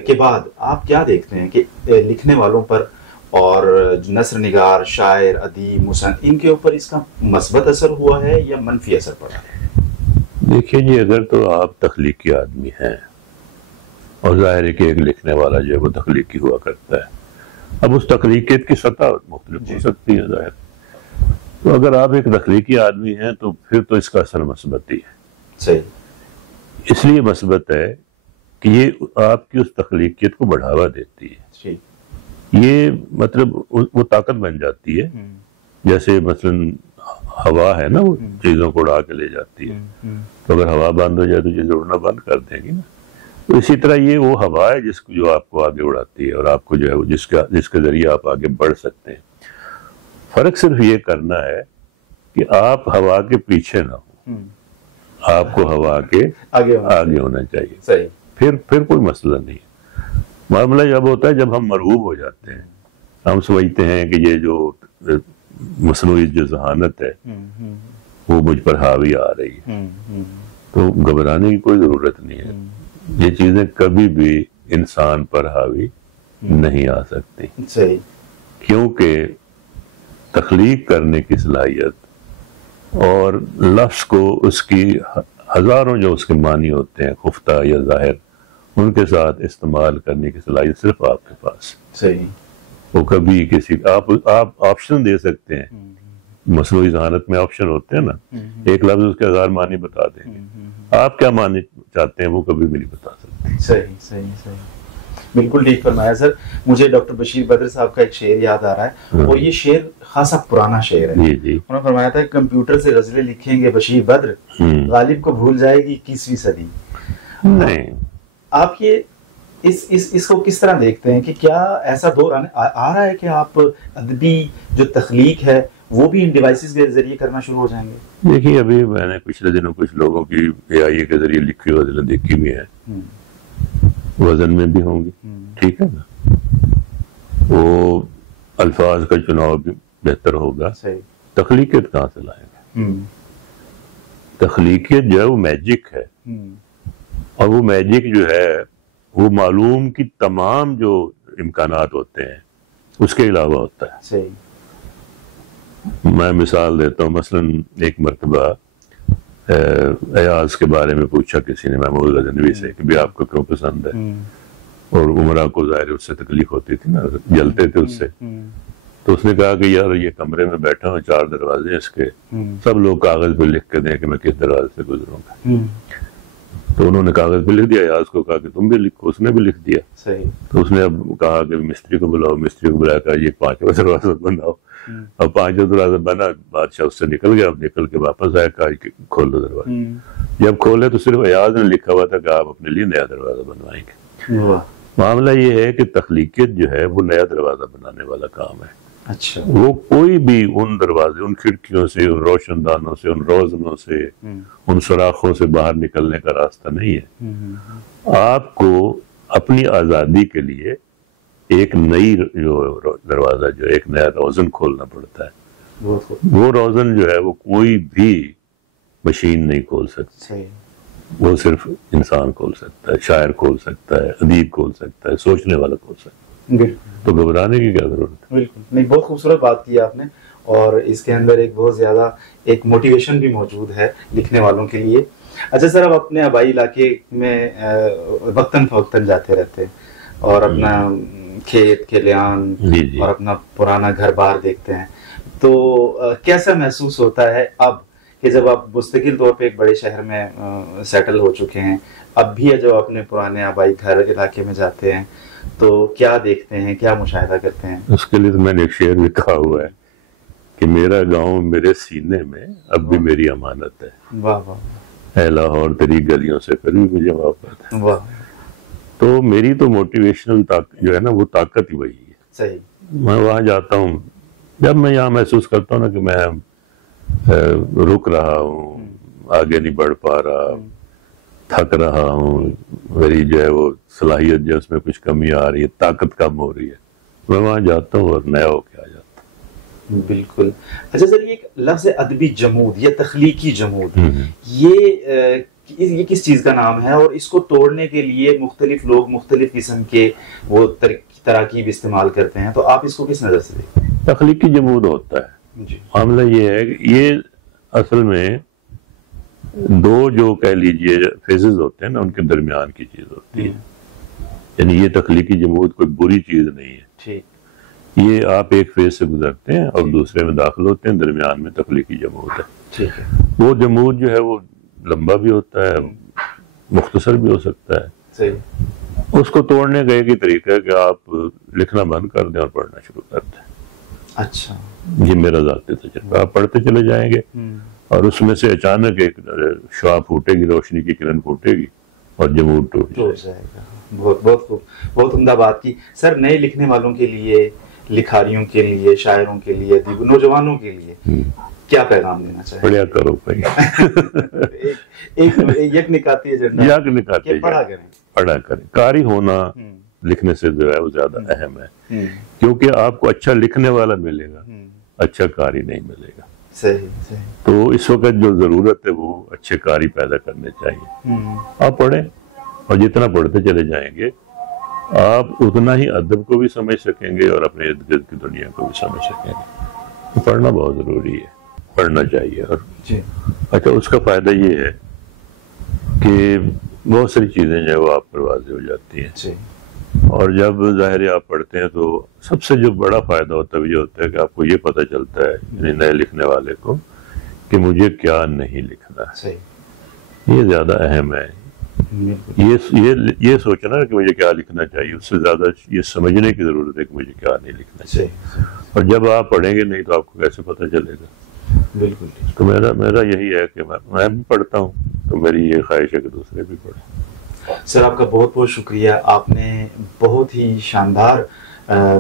کے بعد آپ کیا دیکھتے ہیں کہ لکھنے والوں پر اور نثر نگار، شاعر، ادیب، مصنف ان کے اوپر اس کا مثبت اثر ہوا ہے یا منفی اثر پڑا ہے؟ دیکھیے جی، اگر تو آپ تخلیقی آدمی ہیں اور ظاہر ہے کہ ایک لکھنے والا جو ہے وہ تخلیقی ہوا کرتا ہے، اب اس تخلیقیت کی سطح مختلف ہو سکتی ہے ظاہر. تو اگر آپ ایک تخلیقی آدمی ہیں تو پھر تو اس کا اثر مثبت ہی ہے. صحیح. اس لیے مثبت ہے کہ یہ آپ کی اس تخلیقیت کو بڑھاوا دیتی ہے. یہ مطلب وہ طاقت بن جاتی ہے، جیسے مثلا ہوا ہے نا، وہ چیزوں کو اڑا کے لے جاتی ہے. تو اگر ہوا بند ہو جائے تو چیزیں اڑنا بند کر دیں گی نا. تو اسی طرح یہ وہ ہوا ہے جو آپ کو آگے اڑاتی ہے اور آپ کو جو ہے جس کے ذریعے آپ آگے بڑھ سکتے ہیں. فرق صرف یہ کرنا ہے کہ آپ ہوا کے پیچھے نہ ہو، آپ کو ہوا کے آگے ہونا چاہیے. صحیح. پھر کوئی مسئلہ نہیں ہے. معاملہ جب ہوتا ہے جب ہم مرغوب ہو جاتے ہیں، ہم سمجھتے ہیں کہ یہ جو مصنوعی جو ذہانت ہے وہ مجھ پر حاوی آ رہی ہے، تو گھبرانے کی کوئی ضرورت نہیں ہے. یہ چیزیں کبھی بھی انسان پر حاوی نہیں آ سکتی. صحیح. کیونکہ تخلیق کرنے کی صلاحیت اور لفظ کو اس کی ہزاروں جو اس کے معنی ہوتے ہیں خفتہ یا ظاہر، ان کے ساتھ استعمال کرنے کی صلاحیت صرف آپ کے پاس. صحیح. وہ کبھی کسی آپ آپشن دے سکتے ہیں. مصنوعی ذہانت میں آپشن ہوتے ہیں نا، ایک لفظ اس کے 1000 معنی بتا دیں گے. آپ کیا معنی چاہتے ہیں وہ کبھی بھی نہیں بتا سکتے. صحیح صحیح صحیح، بالکل ٹھیک فرمایا سر. مجھے ڈاکٹر بشیر بدر صاحب کا ایک شعر یاد آ رہا ہے، اور یہ شعر خاصا پرانا شعر ہے. انہوں نے فرمایا تھا کمپیوٹر سے غزلیں لکھیں گے بشیر بدر، غالب کو بھول جائے گی 21ویں صدی. نہیں، آپ یہ اس کو کس طرح دیکھتے ہیں کہ کیا ایسا دور آ رہا ہے کہ آپ ادبی جو تخلیق ہے وہ بھی ان ڈیوائسز کے ذریعے کرنا شروع ہو جائیں گے؟ دیکھیے ابھی میں نے پچھلے دنوں کچھ لوگوں کی AI کے ذریعے لکھی غزلیں دیکھی بھی ہیں، وزن میں بھی ہوں گی، ٹھیک ہے نا، وہ الفاظ کا چناؤ بھی بہتر ہوگا. تخلیقیت کہاں سے لائیں گے؟ تخلیقیت جو ہے وہ میجک ہے، اور وہ میجک جو ہے وہ معلوم کی تمام جو امکانات ہوتے ہیں اس کے علاوہ ہوتا ہے. صحیح. میں مثال دیتا ہوں، مثلا ایک مرتبہ ایاز کے بارے میں پوچھا کسی نے محمود غزنوی سے کہ بھی آپ کو کیوں پسند ہے، اور عمرہ کو ظاہر اس سے تکلیف ہوتی تھی نا، جلتے تھے اس سے. تو اس نے کہا کہ یار یہ کمرے میں بیٹھا ہوں، 4 دروازے ہیں اس کے، سب لوگ کاغذ پہ لکھ کے دیں کہ میں کس دروازے سے گزروں گا. تو انہوں نے کاغذ پہ لکھ دیا، ایاز کو کہا کہ تم بھی لکھو، اس نے بھی لکھ دیا. تو اس نے اب کہا کہ مستری کو بلاؤ، مستری کو بلایا، کہا یہ 5واں دروازہ بناؤ. اب 5واں دروازہ بنا، بادشاہ اس سے نکل گیا. اب نکل کے واپس آیا، کہا کہ کھول دو دروازہ. جب کھولے تو صرف ایاز نے لکھا ہوا تھا کہ آپ اپنے لیے نیا دروازہ بنوائیں گے. معاملہ یہ ہے کہ تخلیقیت جو ہے وہ نیا دروازہ بنانے والا کام ہے. اچھا. وہ کوئی بھی ان دروازے، ان کھڑکیوں سے، ان روشن دانوں سے، ان روزنوں سے، ان سوراخوں سے باہر نکلنے کا راستہ نہیں ہے. آپ کو اپنی آزادی کے لیے ایک نئی جو دروازہ جو ایک نیا روزن کھولنا پڑتا ہے. وہ روزن جو ہے وہ کوئی بھی مشین نہیں کھول سکتی، وہ صرف انسان کھول سکتا ہے، شاعر کھول سکتا ہے، ادیب کھول سکتا ہے، سوچنے والا کھول سکتا ہے. تو گھبرانے کی کیا ضرورت ہے؟ بالکل نہیں، بہت خوبصورت بات کی آپ نے، اور اس کے اندر ایک بہت زیادہ ایک موٹیویشن بھی موجود ہے لکھنے والوں کے لیے. اچھا سر، اب اپنے آبائی علاقے میں وقتاً فوقتاً جاتے رہتے اور اپنا کھیت کھلیان اور اپنا پرانا گھر بار دیکھتے ہیں، تو کیسا محسوس ہوتا ہے اب کہ جب آپ مستقل طور پہ ایک بڑے شہر میں سیٹل ہو چکے ہیں، اب بھی جب اپنے پرانے آبائی گھر علاقے میں جاتے ہیں تو کیا دیکھتے ہیں، کیا مشاہدہ کرتے ہیں؟ اس کے لیے تو میں نے ایک شعر بھی کہا ہوا ہے کہ میرا گاؤں میرے سینے میں اب بھی میری امانت ہے. واہ واہ. اے لاہور تیری گلیوں سے پھر بھی مجھے محبت ہے. واہ. تو میری تو موٹیویشنل جو ہے نا وہ طاقت ہی وہی ہے. صحیح. میں وہاں جاتا ہوں، جب میں یہاں محسوس کرتا ہوں نا کہ میں رک رہا ہوں، آگے نہیں بڑھ پا رہا، تھک رہا ہوں، میری جو ہے وہ صلاحیت جو اس میں کچھ کمی آ رہی ہے، طاقت کم ہو رہی ہے، میں وہاں جاتا ہوں اور نیا ہو کے آ جاتا ہوں. بالکل. اچھا سر، یہ ایک لفظ ادبی جمود یا تخلیقی جمود، یہ کس چیز کا نام ہے، اور اس کو توڑنے کے لیے مختلف لوگ مختلف قسم کے وہ تراکیب استعمال کرتے ہیں، تو آپ اس کو کس نظر سے دیکھتے ہیں؟ تخلیقی جمود ہوتا ہے. معاملہ یہ ہے کہ یہ اصل میں دو جو کہہ لیجئے فیزز ہوتے ہیں نا، ان کے درمیان کی چیز ہوتی ہے. یعنی یہ تخلیقی جمود کوئی بری چیز نہیں ہے. ٹھیک. یہ آپ ایک فیز سے گزرتے ہیں اور دوسرے میں داخل ہوتے ہیں، درمیان میں تخلیقی جمود ہے. ٹھیک ہے. وہ جمود جو ہے وہ لمبا بھی ہوتا ہے، مختصر بھی ہو سکتا ہے. صحیح. اس کو توڑنے کا ایک ہی طریقہ ہے کہ آپ لکھنا بند کر دیں اور پڑھنا شروع کر دیں. اچھا. یہ میرا ذاتی تجربہ. آپ پڑھتے چلے جائیں گے اور اس میں سے اچانک ایک شعاع پھوٹے گی، روشنی کی کرن پھوٹے گی اور جمود ٹوٹ جائے گا. بہت بہت خوب، بہت عمدہ بات کی سر. نئے لکھنے والوں کے لیے لکھاریوں کے لیے، شاعروں کے لیے، نوجوانوں کے لیے کیا پیغام دینا چاہیں؟ پڑھیا کرو بھائی، یک نکاتی ایجنڈا، پڑھا کریں. قاری ہونا لکھنے سے جو ہے وہ زیادہ اہم ہے، کیونکہ آپ کو اچھا لکھنے والا ملے گا، اچھا قاری نہیں ملے گا. صحیح. تو اس وقت جو ضرورت ہے وہ اچھے قاری پیدا کرنے چاہیے. آپ پڑھیں، اور جتنا پڑھتے چلے جائیں گے آپ اتنا ہی ادب کو بھی سمجھ سکیں گے اور اپنے ارد گرد کی دنیا کو بھی سمجھ سکیں گے. تو پڑھنا بہت ضروری ہے، پڑھنا چاہیے. اور اچھا اس کا فائدہ یہ ہے کہ بہت ساری چیزیں جو ہے وہ آپ پر واضح ہو جاتی ہیں. اور جب ظاہر آپ پڑھتے ہیں تو سب سے جو بڑا فائدہ ہوتا ہے یہ ہوتا ہے کہ آپ کو یہ پتہ چلتا ہے یعنی نئے لکھنے والے کو کہ مجھے کیا نہیں لکھنا ہے. یہ زیادہ اہم ہے. یہ سوچنا کہ مجھے کیا لکھنا چاہیے، اس سے زیادہ یہ سمجھنے کی ضرورت ہے کہ مجھے کیا نہیں لکھنا چاہیے. اور جب آپ پڑھیں گے نہیں تو آپ کو کیسے پتہ چلے گا؟ بالکل. تو میرا یہی ہے کہ میں بھی پڑھتا ہوں، تو میری یہ خواہش ہے کہ دوسرے بھی پڑھیں. سر آپ کا بہت بہت شکریہ. آپ نے بہت ہی شاندار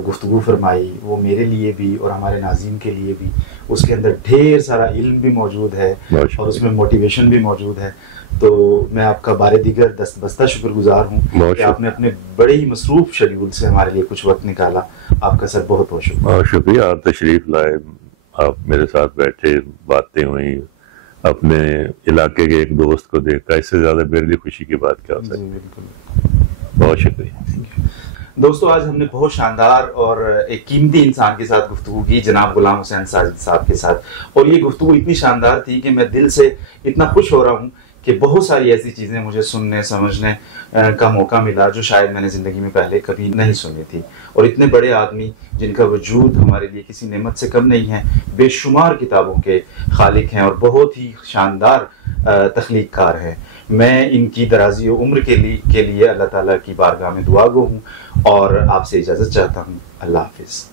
گفتگو فرمائی، وہ میرے لیے بھی اور ہمارے ناظرین کے لیے بھی. اس کے اندر ڈھیر سارا علم بھی موجود ہے اور اس میں موٹیویشن بھی موجود ہے. تو میں آپ کا بارے دیگر دست بستہ شکر گزار ہوں کہ آپ نے اپنے بڑے ہی مصروف شیڈیول سے ہمارے لیے کچھ وقت نکالا. آپ کا سر بہت بہت شکریہ. بہت شکریہ. آپ تشریف لائے، آپ میرے ساتھ بیٹھے، باتیں ہوئیں، اپنے علاقے کے ایک دوست کو دیکھا، اس سے زیادہ میرے لیے خوشی کی بات کیا ہو سکتی. بالکل. بہت شکریہ. دوستو آج ہم نے بہت شاندار اور ایک قیمتی انسان کے ساتھ گفتگو کی، جناب غلام حسین ساجد صاحب کے ساتھ. اور یہ گفتگو اتنی شاندار تھی کہ میں دل سے اتنا خوش ہو رہا ہوں کہ بہت ساری ایسی چیزیں مجھے سننے سمجھنے کا موقع ملا جو شاید میں نے زندگی میں پہلے کبھی نہیں سنی تھی. اور اتنے بڑے آدمی جن کا وجود ہمارے لیے کسی نعمت سے کم نہیں ہے، بے شمار کتابوں کے خالق ہیں اور بہت ہی شاندار تخلیق کار ہیں. میں ان کی درازی عمر کے لیے اللہ تعالیٰ کی بارگاہ میں دعا گو ہوں اور آپ سے اجازت چاہتا ہوں. اللہ حافظ.